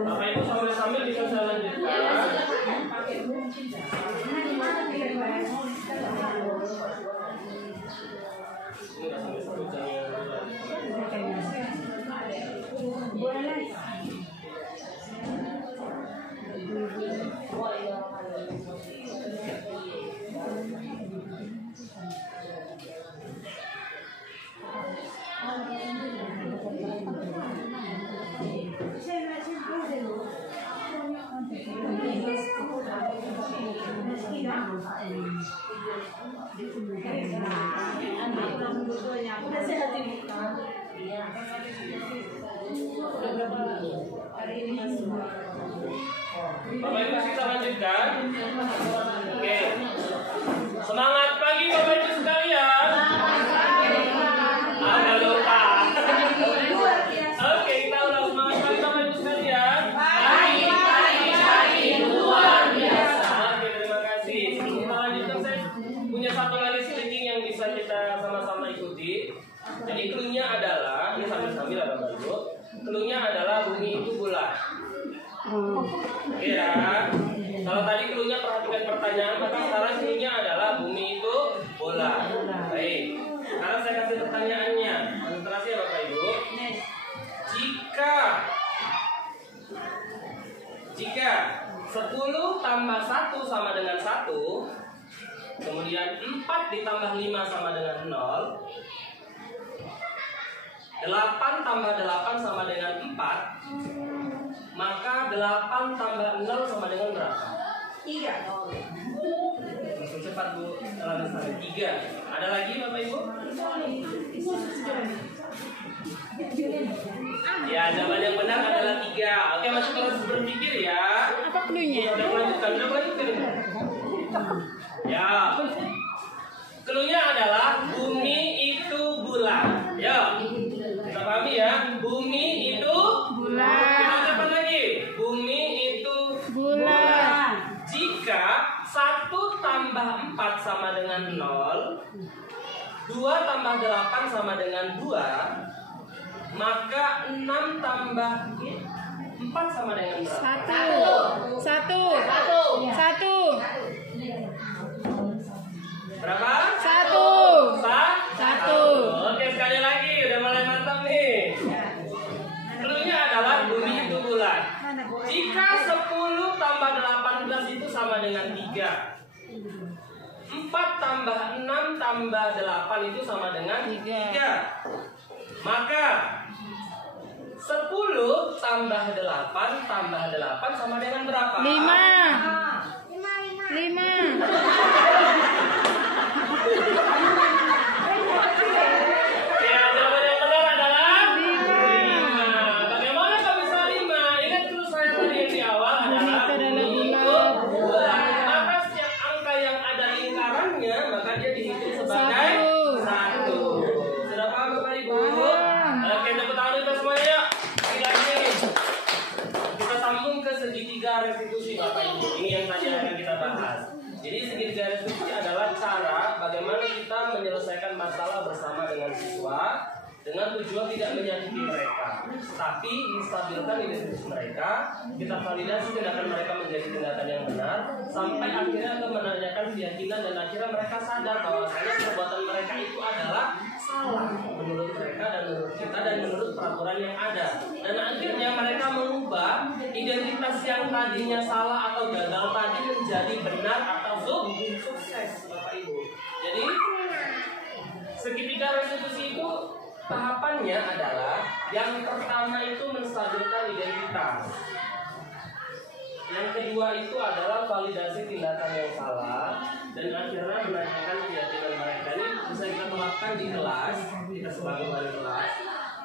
Bapak Ibu sambil-sambil bisa saya lanjutkan. Bapak Ibu kita lanjutkan. Oke. Semangat pagi Bapak Ibu sekalian. Ada lupa. Oke, kita ulang semangat pagi Bapak Ibu sekalian. Pagi luar biasa. Oke, terima kasih. Sebelum kita lanjutkan, saya punya satu lagi speaking yang bisa kita sama-sama ikuti. Jadi cluenya adalah, ini sambil-sambil ya Bapak Ibu. Cluenya adalah bumi itu bulat. Oke ya. Kalau tadi cluenya perhatikan pertanyaan, maka sekarang cluenya adalah bumi itu bola. Baik. Sekarang saya kasih pertanyaannya. Konsentrasi ya Bapak Ibu. Jika 10 tambah 1 sama dengan 1, kemudian 4 ditambah 5 sama dengan 0, 8 tambah 8 sama dengan 4, maka 8 tambah 0 sama dengan berapa? 3. Langsung cepat Bu, langsung 3. Ada lagi Bapak Ibu? Ya, jawaban yang benar adalah 3. Oke, masih terus berpikir ya. Apa cluenya? Sudah melanjutkan. Ya. Cluenya adalah bumi itu bulat. Ya. Kita pahami ya. Bumi itu bulat. Kita ucapkan lagi. Bumi itu bulat. Jika 1 tambah 4 sama dengan 0, 2 tambah 8 sama dengan 2, maka 6 tambah 4 sama dengan berapa? 1. tambah 6 tambah 8 itu sama dengan 3. Maka 10 tambah 8 tambah 8 sama dengan berapa? 5. Ya, jawaban yang benar adalah 5. Bagaimana kok bisa 5? Ingat terus saya tadi yang di awal adalah bulat. Maka setiap angka yang ada lingkarannya maka dia dihitung sebagai 1. Sudah paham Bapak Ibu? Oke, tepuk tangan kita semuanya yuk. Kita sambung ke segitiga restitusi Bapak Ibu. Ini yang tadi akan kita bahas. Jadi segitiga restitusi adalah cara bagaimana kita menyelesaikan masalah bersama dengan siswa dengan tujuan tidak menyakiti mereka, tapi menstabilkan identitas mereka. Kita validasi tindakan mereka menjadi tindakan yang benar sampai akhirnya akan menanyakan keyakinan dan akhirnya mereka sadar bahwasanya perbuatan mereka itu adalah salah menurut mereka dan menurut kita dan menurut peraturan yang ada. Dan akhirnya mereka mengubah identitas yang tadinya salah atau gagal tadi menjadi benar atau sukses Bapak Ibu. Jadi segitiga restitusi itu tahapannya adalah yang pertama itu menstabilkan identitas. Yang kedua itu adalah validasi tindakan yang salah dan akhirnya menanyakan keyakinan mereka. Ini bisa kita terapkan di kelas, kita sebagai wali kelas,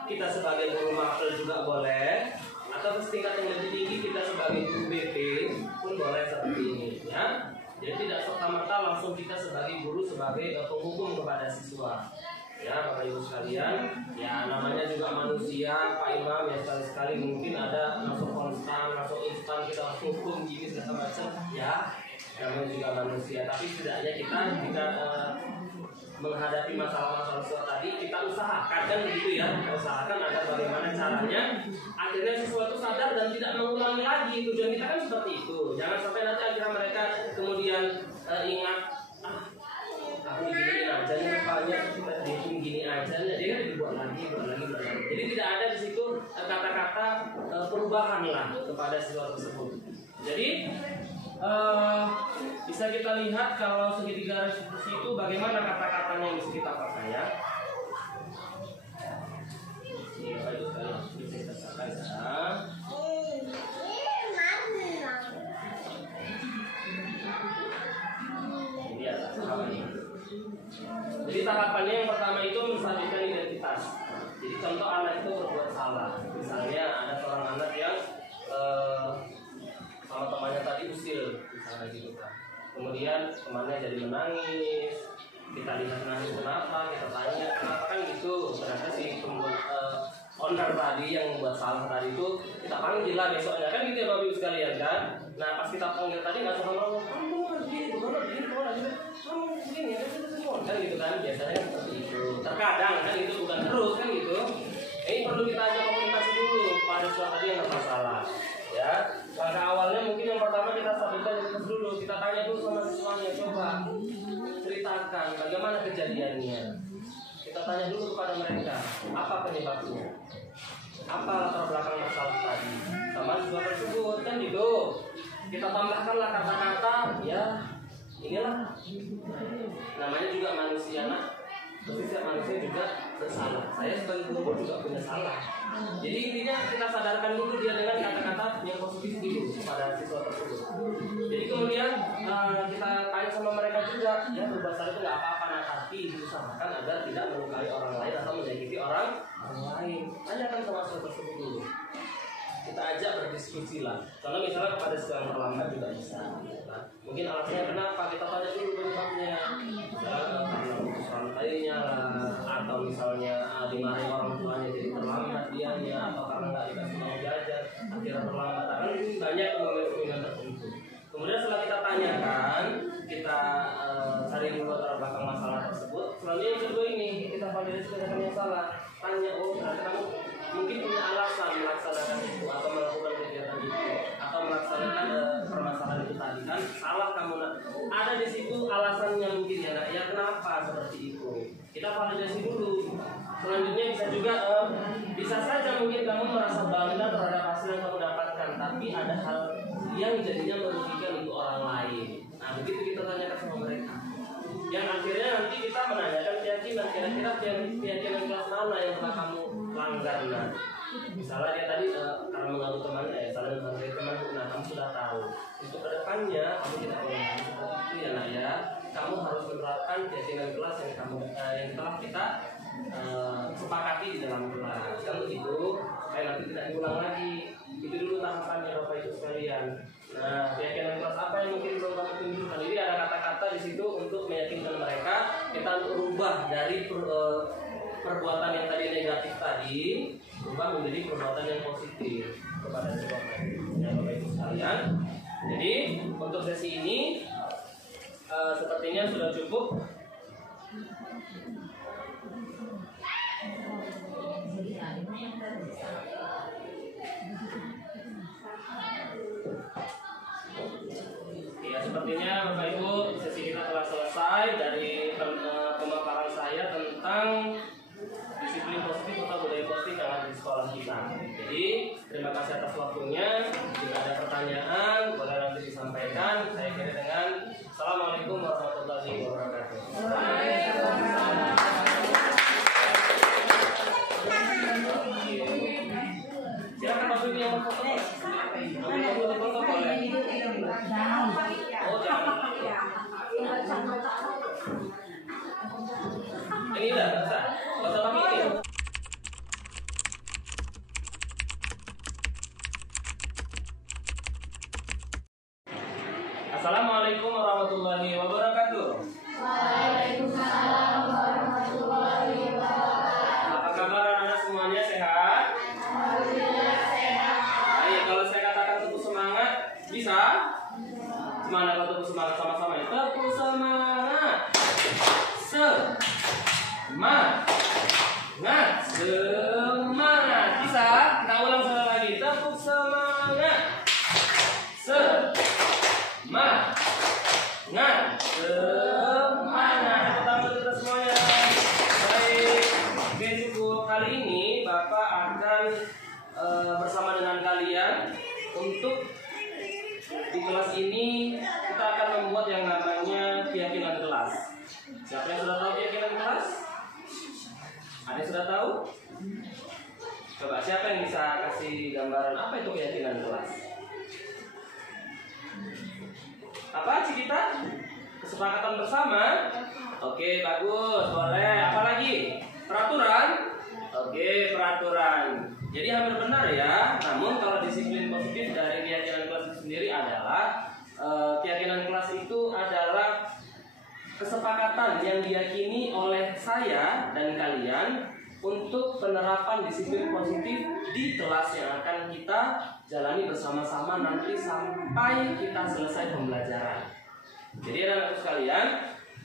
kita sebagai guru mapel juga boleh, atau setingkat yang lebih tinggi kita sebagai guru BP pun boleh seperti ini ya. Jadi tidak serta-merta langsung kita sebagai guru sebagai penghukum kepada siswa. Ya Bapak Ibu sekalian, ya namanya juga manusia, Pak Imam ya sekali-sekali mungkin ada masuk konstan, masuk instan kita langsung hukum gini segala macam ya. Namanya juga manusia, tapi setidaknya kita jika menghadapi masalah-masalah siswa tadi kita usahakan kan begitu ya, usahakan agar bagaimana caranya akhirnya siswa itu sadar dan tidak mengulangi lagi. Tujuan kita kan seperti itu. Jangan sampai nanti akhirnya mereka kemudian ingat aku digini aja nih rupanya dihitung gini aja nih, dia kan dibuat lagi. Jadi tidak ada di situ kata-kata perubahan lah kepada siswa tersebut. Jadi bisa kita lihat kalau segitiga restitusi itu bagaimana kata-katanya yang bisa kita pakai ya. Ini Bapak Ibu sekalian bisa kita pakai ya. Ini ada tahapannya. Jadi tahapannya yang pertama itu menstabilkan identitas. Jadi contoh anak itu berbuat salah. Misalnya ada seorang anak yang sama temannya tadi usil, misalnya gitu kan. Kemudian temannya jadi menangis. Kita lihat nangis kenapa, kita tanya kenapa kan gitu. Ternyata si owner tadi yang membuat salah tadi itu kita panggil lah besoknya kan gitu ya Bapak Ibu sekalian kan. Nah pas kita panggil tadi nggak sama ngomong kamu begini, kamu begini ya kan gitu kan, biasanya kan seperti itu. Terkadang kan itu bukan terus kan gitu. Ini perlu kita ajak komunikasi dulu pada siswa tadi yang bermasalah. Ya, langkah awalnya mungkin yang pertama kita stabilkan dulu, kita tanya dulu sama siswanya, coba ceritakan bagaimana kejadiannya. Kita tanya dulu kepada mereka, apa penyebabnya, apa latar belakang masalah tadi, sama siswa tersebut kan gitu. Kita tambahkanlah kata-kata, ya inilah namanya juga manusia nak. Setiap manusia juga bersalah. Saya sebagai guru juga punya salah. Jadi intinya kita sadarkan dulu dia dengan kata-kata yang positif dulu pada siswa tersebut. Jadi kemudian kita kait sama mereka juga, ya berbuat salah itu nggak apa-apa, nah tapi diusahakan agar tidak melukai orang lain atau menyakiti orang lain. Tanyakan sama siswa tersebut dulu. Kita ajak berdiskusi lah. Kalau misalnya kepada siswa yang terlambat juga bisa. Nah, mungkin alasannya kenapa kita tanya dulu penyebabnya. Karena putus rantainya lah, atau misalnya dimarahi orang tuanya jadi terlambat dianya, atau karena nggak dikasih uang jajan akhirnya terlambat. Kan banyak kemungkinan tertentu. Kemudian setelah kita tanyakan, kita cari dulu latar belakang masalah tersebut. Selanjutnya yang kedua ini kita validasi tindakan yang salah. Tanya, oh ternyata kamu mungkin punya alasan melaksanakan itu atau melakukan kegiatan itu atau melaksanakan permasalahan itu tadi kan salah kamu nak. Ada di situ alasannya mungkin ya nak. Ya kenapa seperti itu? Kita validasi dulu. Selanjutnya bisa juga bisa saja mungkin kamu merasa bangga terhadap hasil yang kamu dapatkan, tapi ada hal yang jadinya merugikan untuk orang lain. Nah begitu kita tanyakan sama mereka. yang akhirnya nanti kita menanyakan keyakinan, kira-kira keyakinan kelas mana yang telah kamu langgar. Nah, misalnya dia tadi karena mengganggu teman, saling menghargai teman, nah kamu sudah tahu. Untuk kedepannya kamu tidak boleh seperti itu ya nak ya. Kamu harus menerapkan keyakinan kelas yang telah kita sepakati di dalam kelas. Kan begitu, supaya nanti tidak diulang lagi. Itu dulu tahapannya Bapak Ibu sekalian. Nah, keyakinan kelas apa yang mungkin perlu kamu tunjukkan? Ini ada kata-kata di situ untuk meyakinkan mereka kita untuk rubah dari perbuatan yang tadi negatif tadi, rubah menjadi perbuatan yang positif kepada Bapak Ibu sekalian. Jadi untuk sesi ini sepertinya sudah cukup. Ya, sepertinya Bapak Ibu, sesi kita telah selesai dari pemaparan saya tentang disiplin positif atau budaya positif yang ada di sekolah kita. Jadi, terima kasih atas waktunya. Jika ada pertanyaan, boleh nanti disampaikan. Saya kira dengan Assalamualaikum warahmatullahi wabarakatuh. Silakan Bapak Ibu yang berfoto. Foto boleh. Oh, jangan. Ini dah, bisa. Gak usah pakai ini. Assalamualaikum warahmatullahi wabarakatuh. Waalaikumsalam warahmatullahi wabarakatuh. Apa kabar anak-anak semuanya, sehat? Alhamdulillah sehat. Ayo, kalau saya katakan tepuk semangat, bisa? Gimana kalau tepuk semangat sama-sama? Tepuk semangat. Semangat. Bisa? Kita ulang sekali lagi. Tepuk semangat. Semangat. Pertama kita semuanya. Baik. Oke, cukup. Kali ini Bapak akan bersama dengan kalian untuk di kelas ini kita akan membuat yang namanya keyakinan kelas. Siapa yang sudah tahu keyakinan kelas? Ada yang sudah tahu? Coba siapa yang bisa kasih gambaran apa itu keyakinan kelas? Apa sih kita? Kesepakatan bersama? Oke, bagus, boleh. Apa lagi? Peraturan? Oke, peraturan. Jadi hampir benar ya. Namun kalau disiplin positif dari keyakinan kelas itu sendiri adalah keyakinan kelas itu adalah kesepakatan yang diyakini oleh saya dan kalian untuk penerapan disiplin positif di kelas yang akan kita jalani bersama-sama nanti sampai kita selesai pembelajaran. Jadi anak-anak sekalian,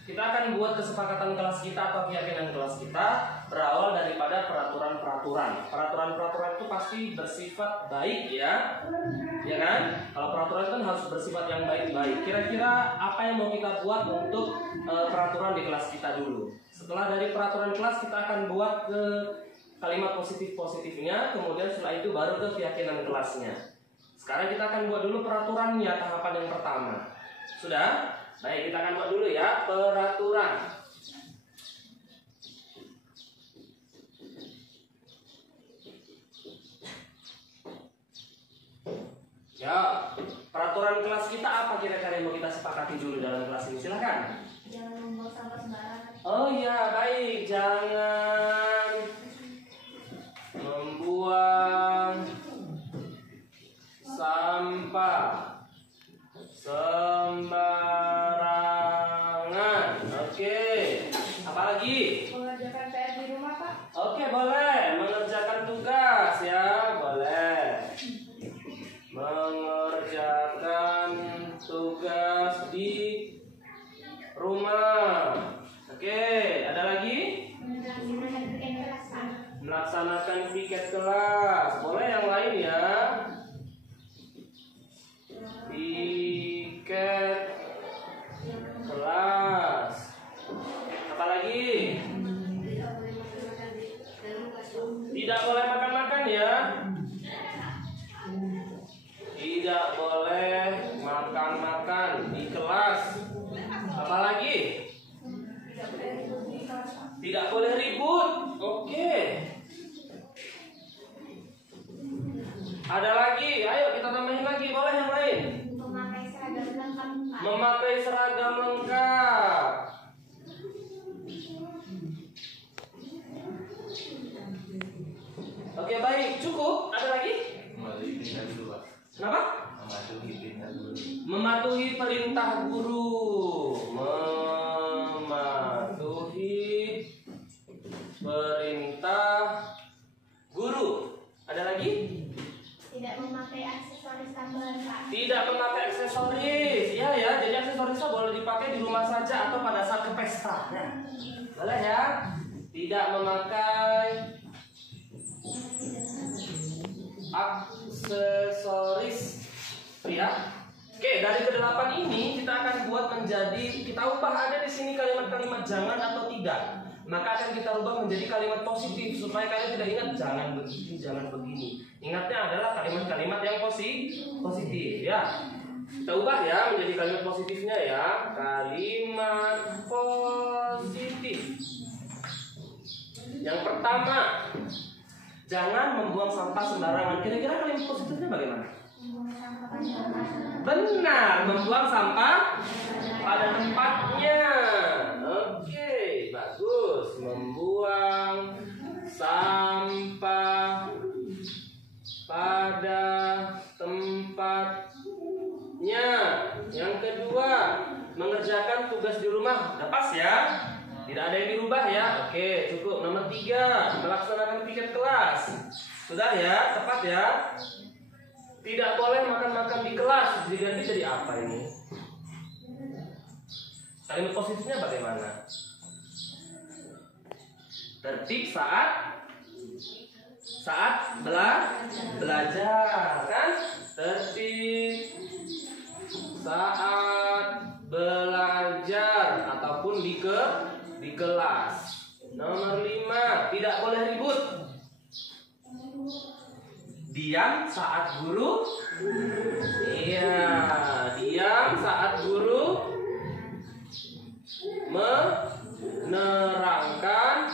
kita akan buat kesepakatan kelas kita atau keyakinan kelas kita berawal daripada peraturan-peraturan. Peraturan-peraturan itu pasti bersifat baik ya, ya kan? Kalau peraturan kan harus bersifat yang baik-baik. Kira-kira apa yang mau kita buat untuk peraturan di kelas kita dulu? Setelah dari peraturan kelas kita akan buat ke kalimat positif-positifnya, kemudian setelah itu baru ke keyakinan kelasnya. Sekarang kita akan buat dulu peraturannya, tahapan yang pertama. Sudah? Baik, kita akan buat dulu ya peraturan. Ya, peraturan kelas kita apa kira-kira yang mau kita sepakati dulu dalam kelas ini? Silakan. Jangan membuang sampah sembarangan. Oh iya, baik. Jangan membuang sampah sembarangan. Oke. Apa lagi? Mengerjakan PR di rumah, Pak. Oke, boleh. Mengerjakan tugas ya, boleh. Mengerjakan tugas di rumah. Oke, ada lagi? Melaksanakan piket kelas. Boleh yang lain ya? Piket kelas. Apa lagi? Tidak boleh makan-makan ya? Tidak boleh makan-makan di kelas. Apa lagi? Tidak boleh ribut. Oke. Ada lagi, ayo kita tambahin lagi, boleh yang lain? Memakai seragam lengkap, Pak. Memakai seragam lengkap. Oke, baik, cukup. Ada lagi? Kenapa? Mematuhi perintah guru. Mematuhi perintah guru. Ada lagi? Tidak memakai aksesoris tambahan, Pak. Tidak memakai aksesoris. Iya ya, jadi aksesorisnya boleh dipakai di rumah saja atau pada saat ke pesta. Nah, boleh ya. Tidak memakai aksesoris. Ya. Oke, dari ke-8 ini kita akan buat menjadi, kita ubah ada di sini kalimat-kalimat jangan atau tidak. Maka akan kita ubah menjadi kalimat positif supaya kalian tidak ingat jangan begini, jangan begini. Ingatnya adalah kalimat-kalimat yang positif ya. Kita ubah ya menjadi kalimat positifnya ya. Kalimat positif. Yang pertama, jangan membuang sampah sembarangan. Kira-kira kalimat positifnya bagaimana? Benar, membuang sampah pada tempatnya. Oke, bagus. Membuang sampah pada tempatnya. Yang kedua, mengerjakan tugas di rumah. Udah pas ya? Tidak ada yang dirubah ya? Oke, cukup. Nomor 3, melaksanakan piket kelas. Sudah ya? Tepat ya? Tidak boleh makan-makan di kelas. Diganti jadi apa ini? Kalimat positifnya bagaimana? Tertib saat belajar, kan? Tertib saat belajar ataupun di kelas. Nomor 5, tidak boleh ribut. Diam saat guru. Iya, diam saat guru menerangkan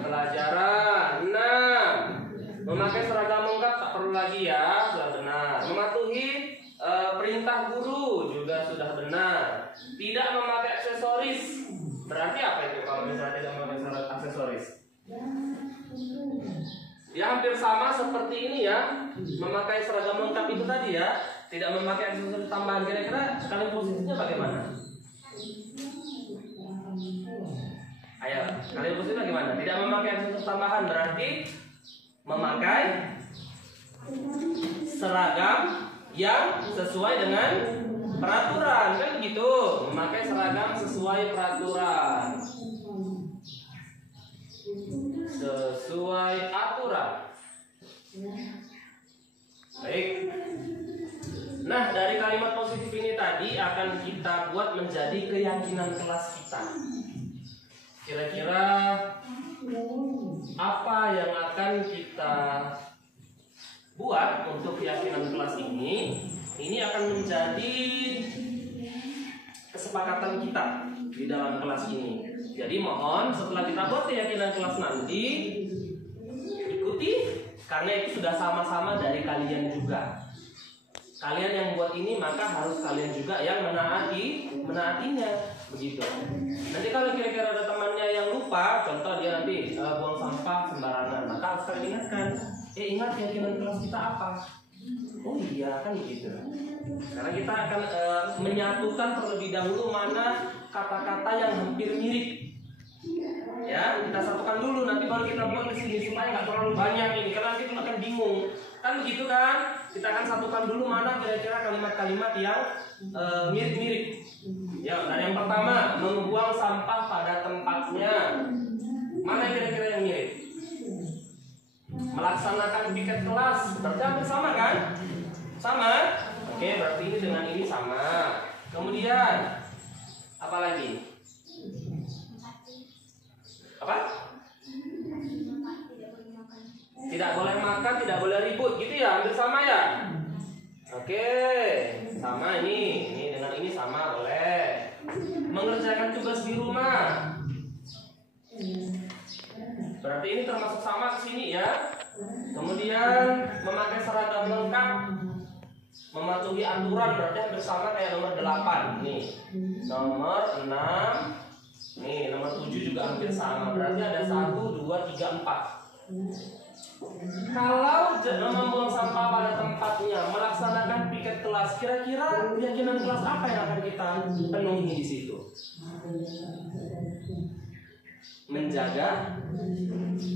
pelajaran. 6, memakai seragam lengkap tak perlu lagi ya, sudah benar. Mematuhi perintah guru juga sudah benar. Tidak memakai aksesoris. Berarti apa itu kalau misalnya tidak memakai aksesoris? Ya hampir sama seperti ini ya. Memakai seragam lengkap itu tadi ya. Tidak memakai aksesoris tambahan. Kira-kira kalian posisinya bagaimana? Ayo, kalian posisinya bagaimana? Tidak memakai aksesoris tambahan berarti memakai seragam yang sesuai dengan peraturan, kan gitu. Memakai seragam sesuai peraturan. Sesuai aturan. Baik. Nah, dari kalimat positif ini tadi akan kita buat menjadi keyakinan kelas kita. Kira-kira apa yang akan kita buat untuk keyakinan kelas ini? Ini akan menjadi kesepakatan kita di dalam kelas ini. Jadi mohon setelah kita buat keyakinan kelas nanti ikuti, karena itu sudah sama-sama dari kalian juga. Kalian yang buat ini maka harus kalian juga yang menaatinya, begitu. Nanti kalau kira-kira ada temannya yang lupa, contoh dia nanti buang sampah sembarangan, maka harus kalian ingatkan. Ingat keyakinan kelas kita apa? Oh iya kan begitu. Karena kita akan menyatukan terlebih dahulu mana kata-kata yang hampir mirip. Ya, kita satukan dulu, nanti baru kita buat ke sini supaya nggak terlalu banyak ini, karena nanti kita akan bingung. Kan begitu kan? Kita akan satukan dulu mana kira-kira kalimat-kalimat yang mirip-mirip. Ya, dan yang pertama, membuang sampah pada tempatnya. Mana kira-kira yang mirip? Melaksanakan piket kelas. Berarti hampir sama kan? Sama? Oke, berarti ini dengan ini sama. Kemudian apa lagi? Apa? Tidak boleh makan, tidak boleh ribut, gitu ya? Hampir sama ya? Oke, sama ini dengan ini sama boleh. Mengerjakan tugas di rumah. berarti ini termasuk sama ke sini ya. Kemudian memakai seragam lengkap, mematuhi aturan, berarti hampir sama kayak nomor 8 nih. Nomor 6, nih nomor 7 juga hampir sama. Berarti ada 1, 2, 3, 4. Kalau membuang sampah pada tempatnya, melaksanakan piket kelas, kira-kira keyakinan kelas apa yang akan kita penuhi di situ? Menjaga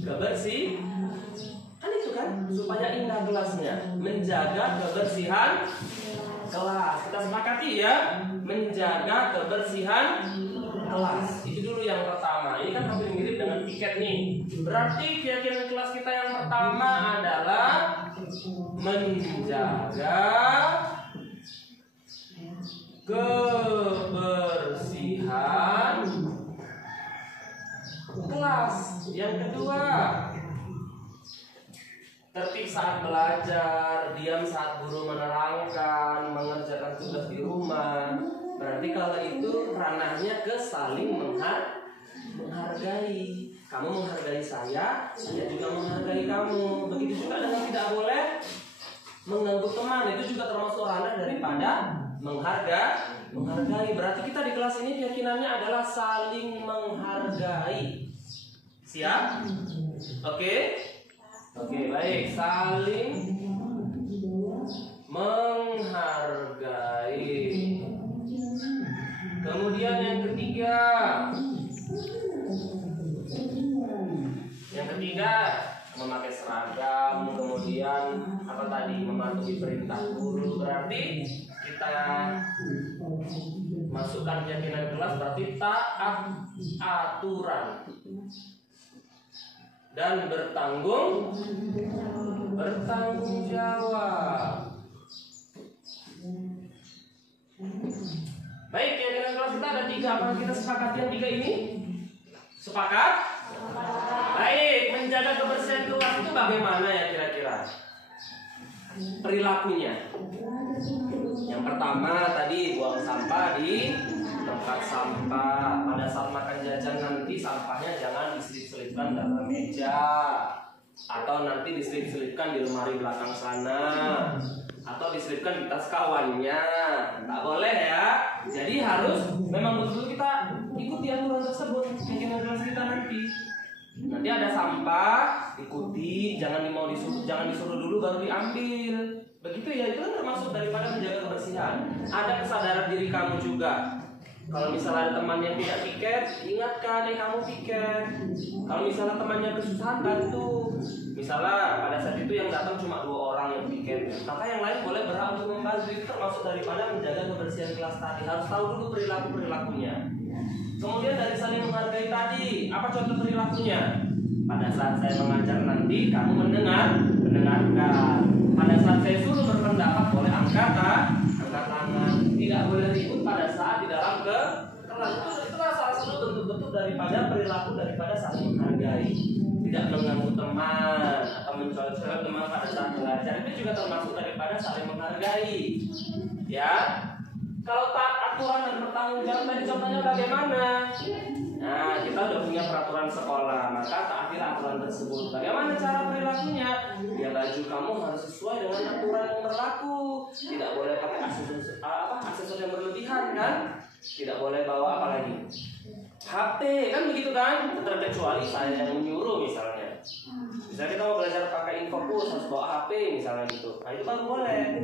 kebersihan, kan itu kan, supaya indah kelasnya. Menjaga kebersihan kelas. Kita sepakati ya, menjaga kebersihan kelas. Itu dulu yang pertama. Ini kan hampir mirip dengan piket nih. Berarti keyakinan kelas kita yang pertama adalah menjaga kebersihan kelas. Yang kedua, tertib saat belajar, diam saat guru menerangkan, mengerjakan tugas di rumah. Berarti kalau itu ranahnya ke saling menghargai. Kamu menghargai saya juga menghargai kamu. Begitu juga dengan tidak boleh mengganggu teman. Itu juga termasuk ranah daripada menghargai. Berarti kita di kelas ini keyakinannya adalah saling menghargai. Siap? Oke, baik. Saling menghargai. Kemudian yang ketiga, memakai seragam. Kemudian apa tadi? Mematuhi perintah guru. Berarti kita masukkan keyakinan kelas berarti taat aturan dan bertanggung jawab. Baik, keyakinan kelas kita ada 3. Apakah kita sepakat yang 3 ini? Sepakat? Baik, menjaga kebersihan kelas itu bagaimana ya kira-kira perilakunya? Yang pertama tadi buang sampah di tempat sampah. Pada saat makan jajan nanti sampahnya jangan diselip-selipkan dalam meja, atau nanti diselip-selipkan di lemari belakang sana, atau diselipkan di tas kawannya. Nggak boleh ya. Jadi harus memang betul kita ikuti aturan tersebut. Keyakinan kelas kita nanti ada sampah, ikuti, jangan disuruh dulu baru diambil. Begitu ya, itu kan termasuk daripada menjaga kebersihan. Ada kesadaran diri kamu juga. Kalau misalnya ada teman yang tidak piket, ingatkan, kamu piket. Kalau misalnya temannya kesusahan, bantu. Misalnya pada saat itu yang datang cuma 2 orang yang piket, maka yang lain boleh berhak untuk membantu. Itu termasuk daripada menjaga kebersihan kelas tadi. Harus tahu dulu perilakunya. Kemudian dari saling menghargai tadi, apa contoh perilakunya? Pada saat saya mengajar nanti, kamu mendengarkan. Pada saat saya suruh berpendapat, boleh angkat tangan. Tidak boleh ribut pada saat di dalam kelas. Itulah salah satu bentuk-bentuk daripada perilaku daripada saling menghargai. Tidak mengganggu teman atau mencolok-colok teman pada saat belajar. Itu juga termasuk daripada saling menghargai. Ya. Kalau taat aturan dan bertanggung jawab tadi contohnya bagaimana? Nah, kita udah punya peraturan sekolah, maka taatilah aturan tersebut. Bagaimana cara perilakunya? Ya, baju kamu harus sesuai dengan aturan yang berlaku. Tidak boleh pakai aksesoris yang berlebihan kan? Tidak boleh bawa apa lagi? HP kan begitu kan? Terkecuali saya yang menyuruh misalnya. Misalnya kita mau belajar pakai infocus harus bawa HP misalnya gitu. Nah, itu baru boleh.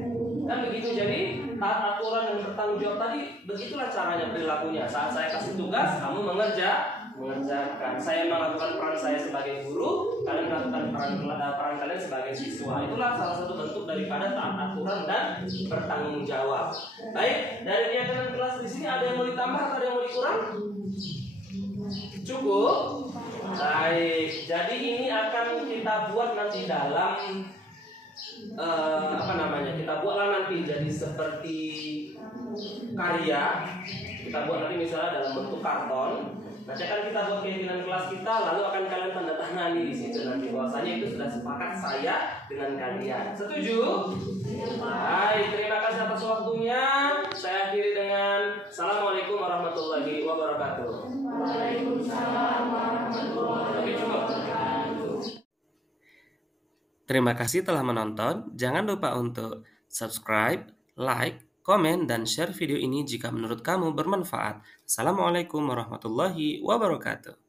Kan begitu, jadi taat aturan dan bertanggung jawab tadi, begitulah caranya perilakunya. Saat saya kasih tugas, kamu mengerjakan. Saya melakukan peran saya sebagai guru, kalian melakukan peran kalian sebagai siswa. Itulah salah satu bentuk daripada taat aturan dan bertanggung jawab. Baik, dari keyakinan kelas di sini ada yang mau ditambah atau ada yang mau dikurang? Cukup? Baik, jadi ini akan kita buat nanti dalam kita buatlah nanti jadi seperti karya. Kita buat nanti misalnya dalam bentuk karton. Nanti akan kita buat keyakinan kelas kita, lalu akan kalian tanda tangani di situ nanti bahwasanya itu sudah sepakat saya dengan kalian. Setuju? Baik, terima kasih atas waktunya. Saya akhiri dengan Assalamualaikum warahmatullahi wabarakatuh. Waalaikumsalam warahmatullahi wabarakatuh. Terima kasih telah menonton. Jangan lupa untuk subscribe, like, komen, dan share video ini jika menurut kamu bermanfaat. Assalamualaikum warahmatullahi wabarakatuh.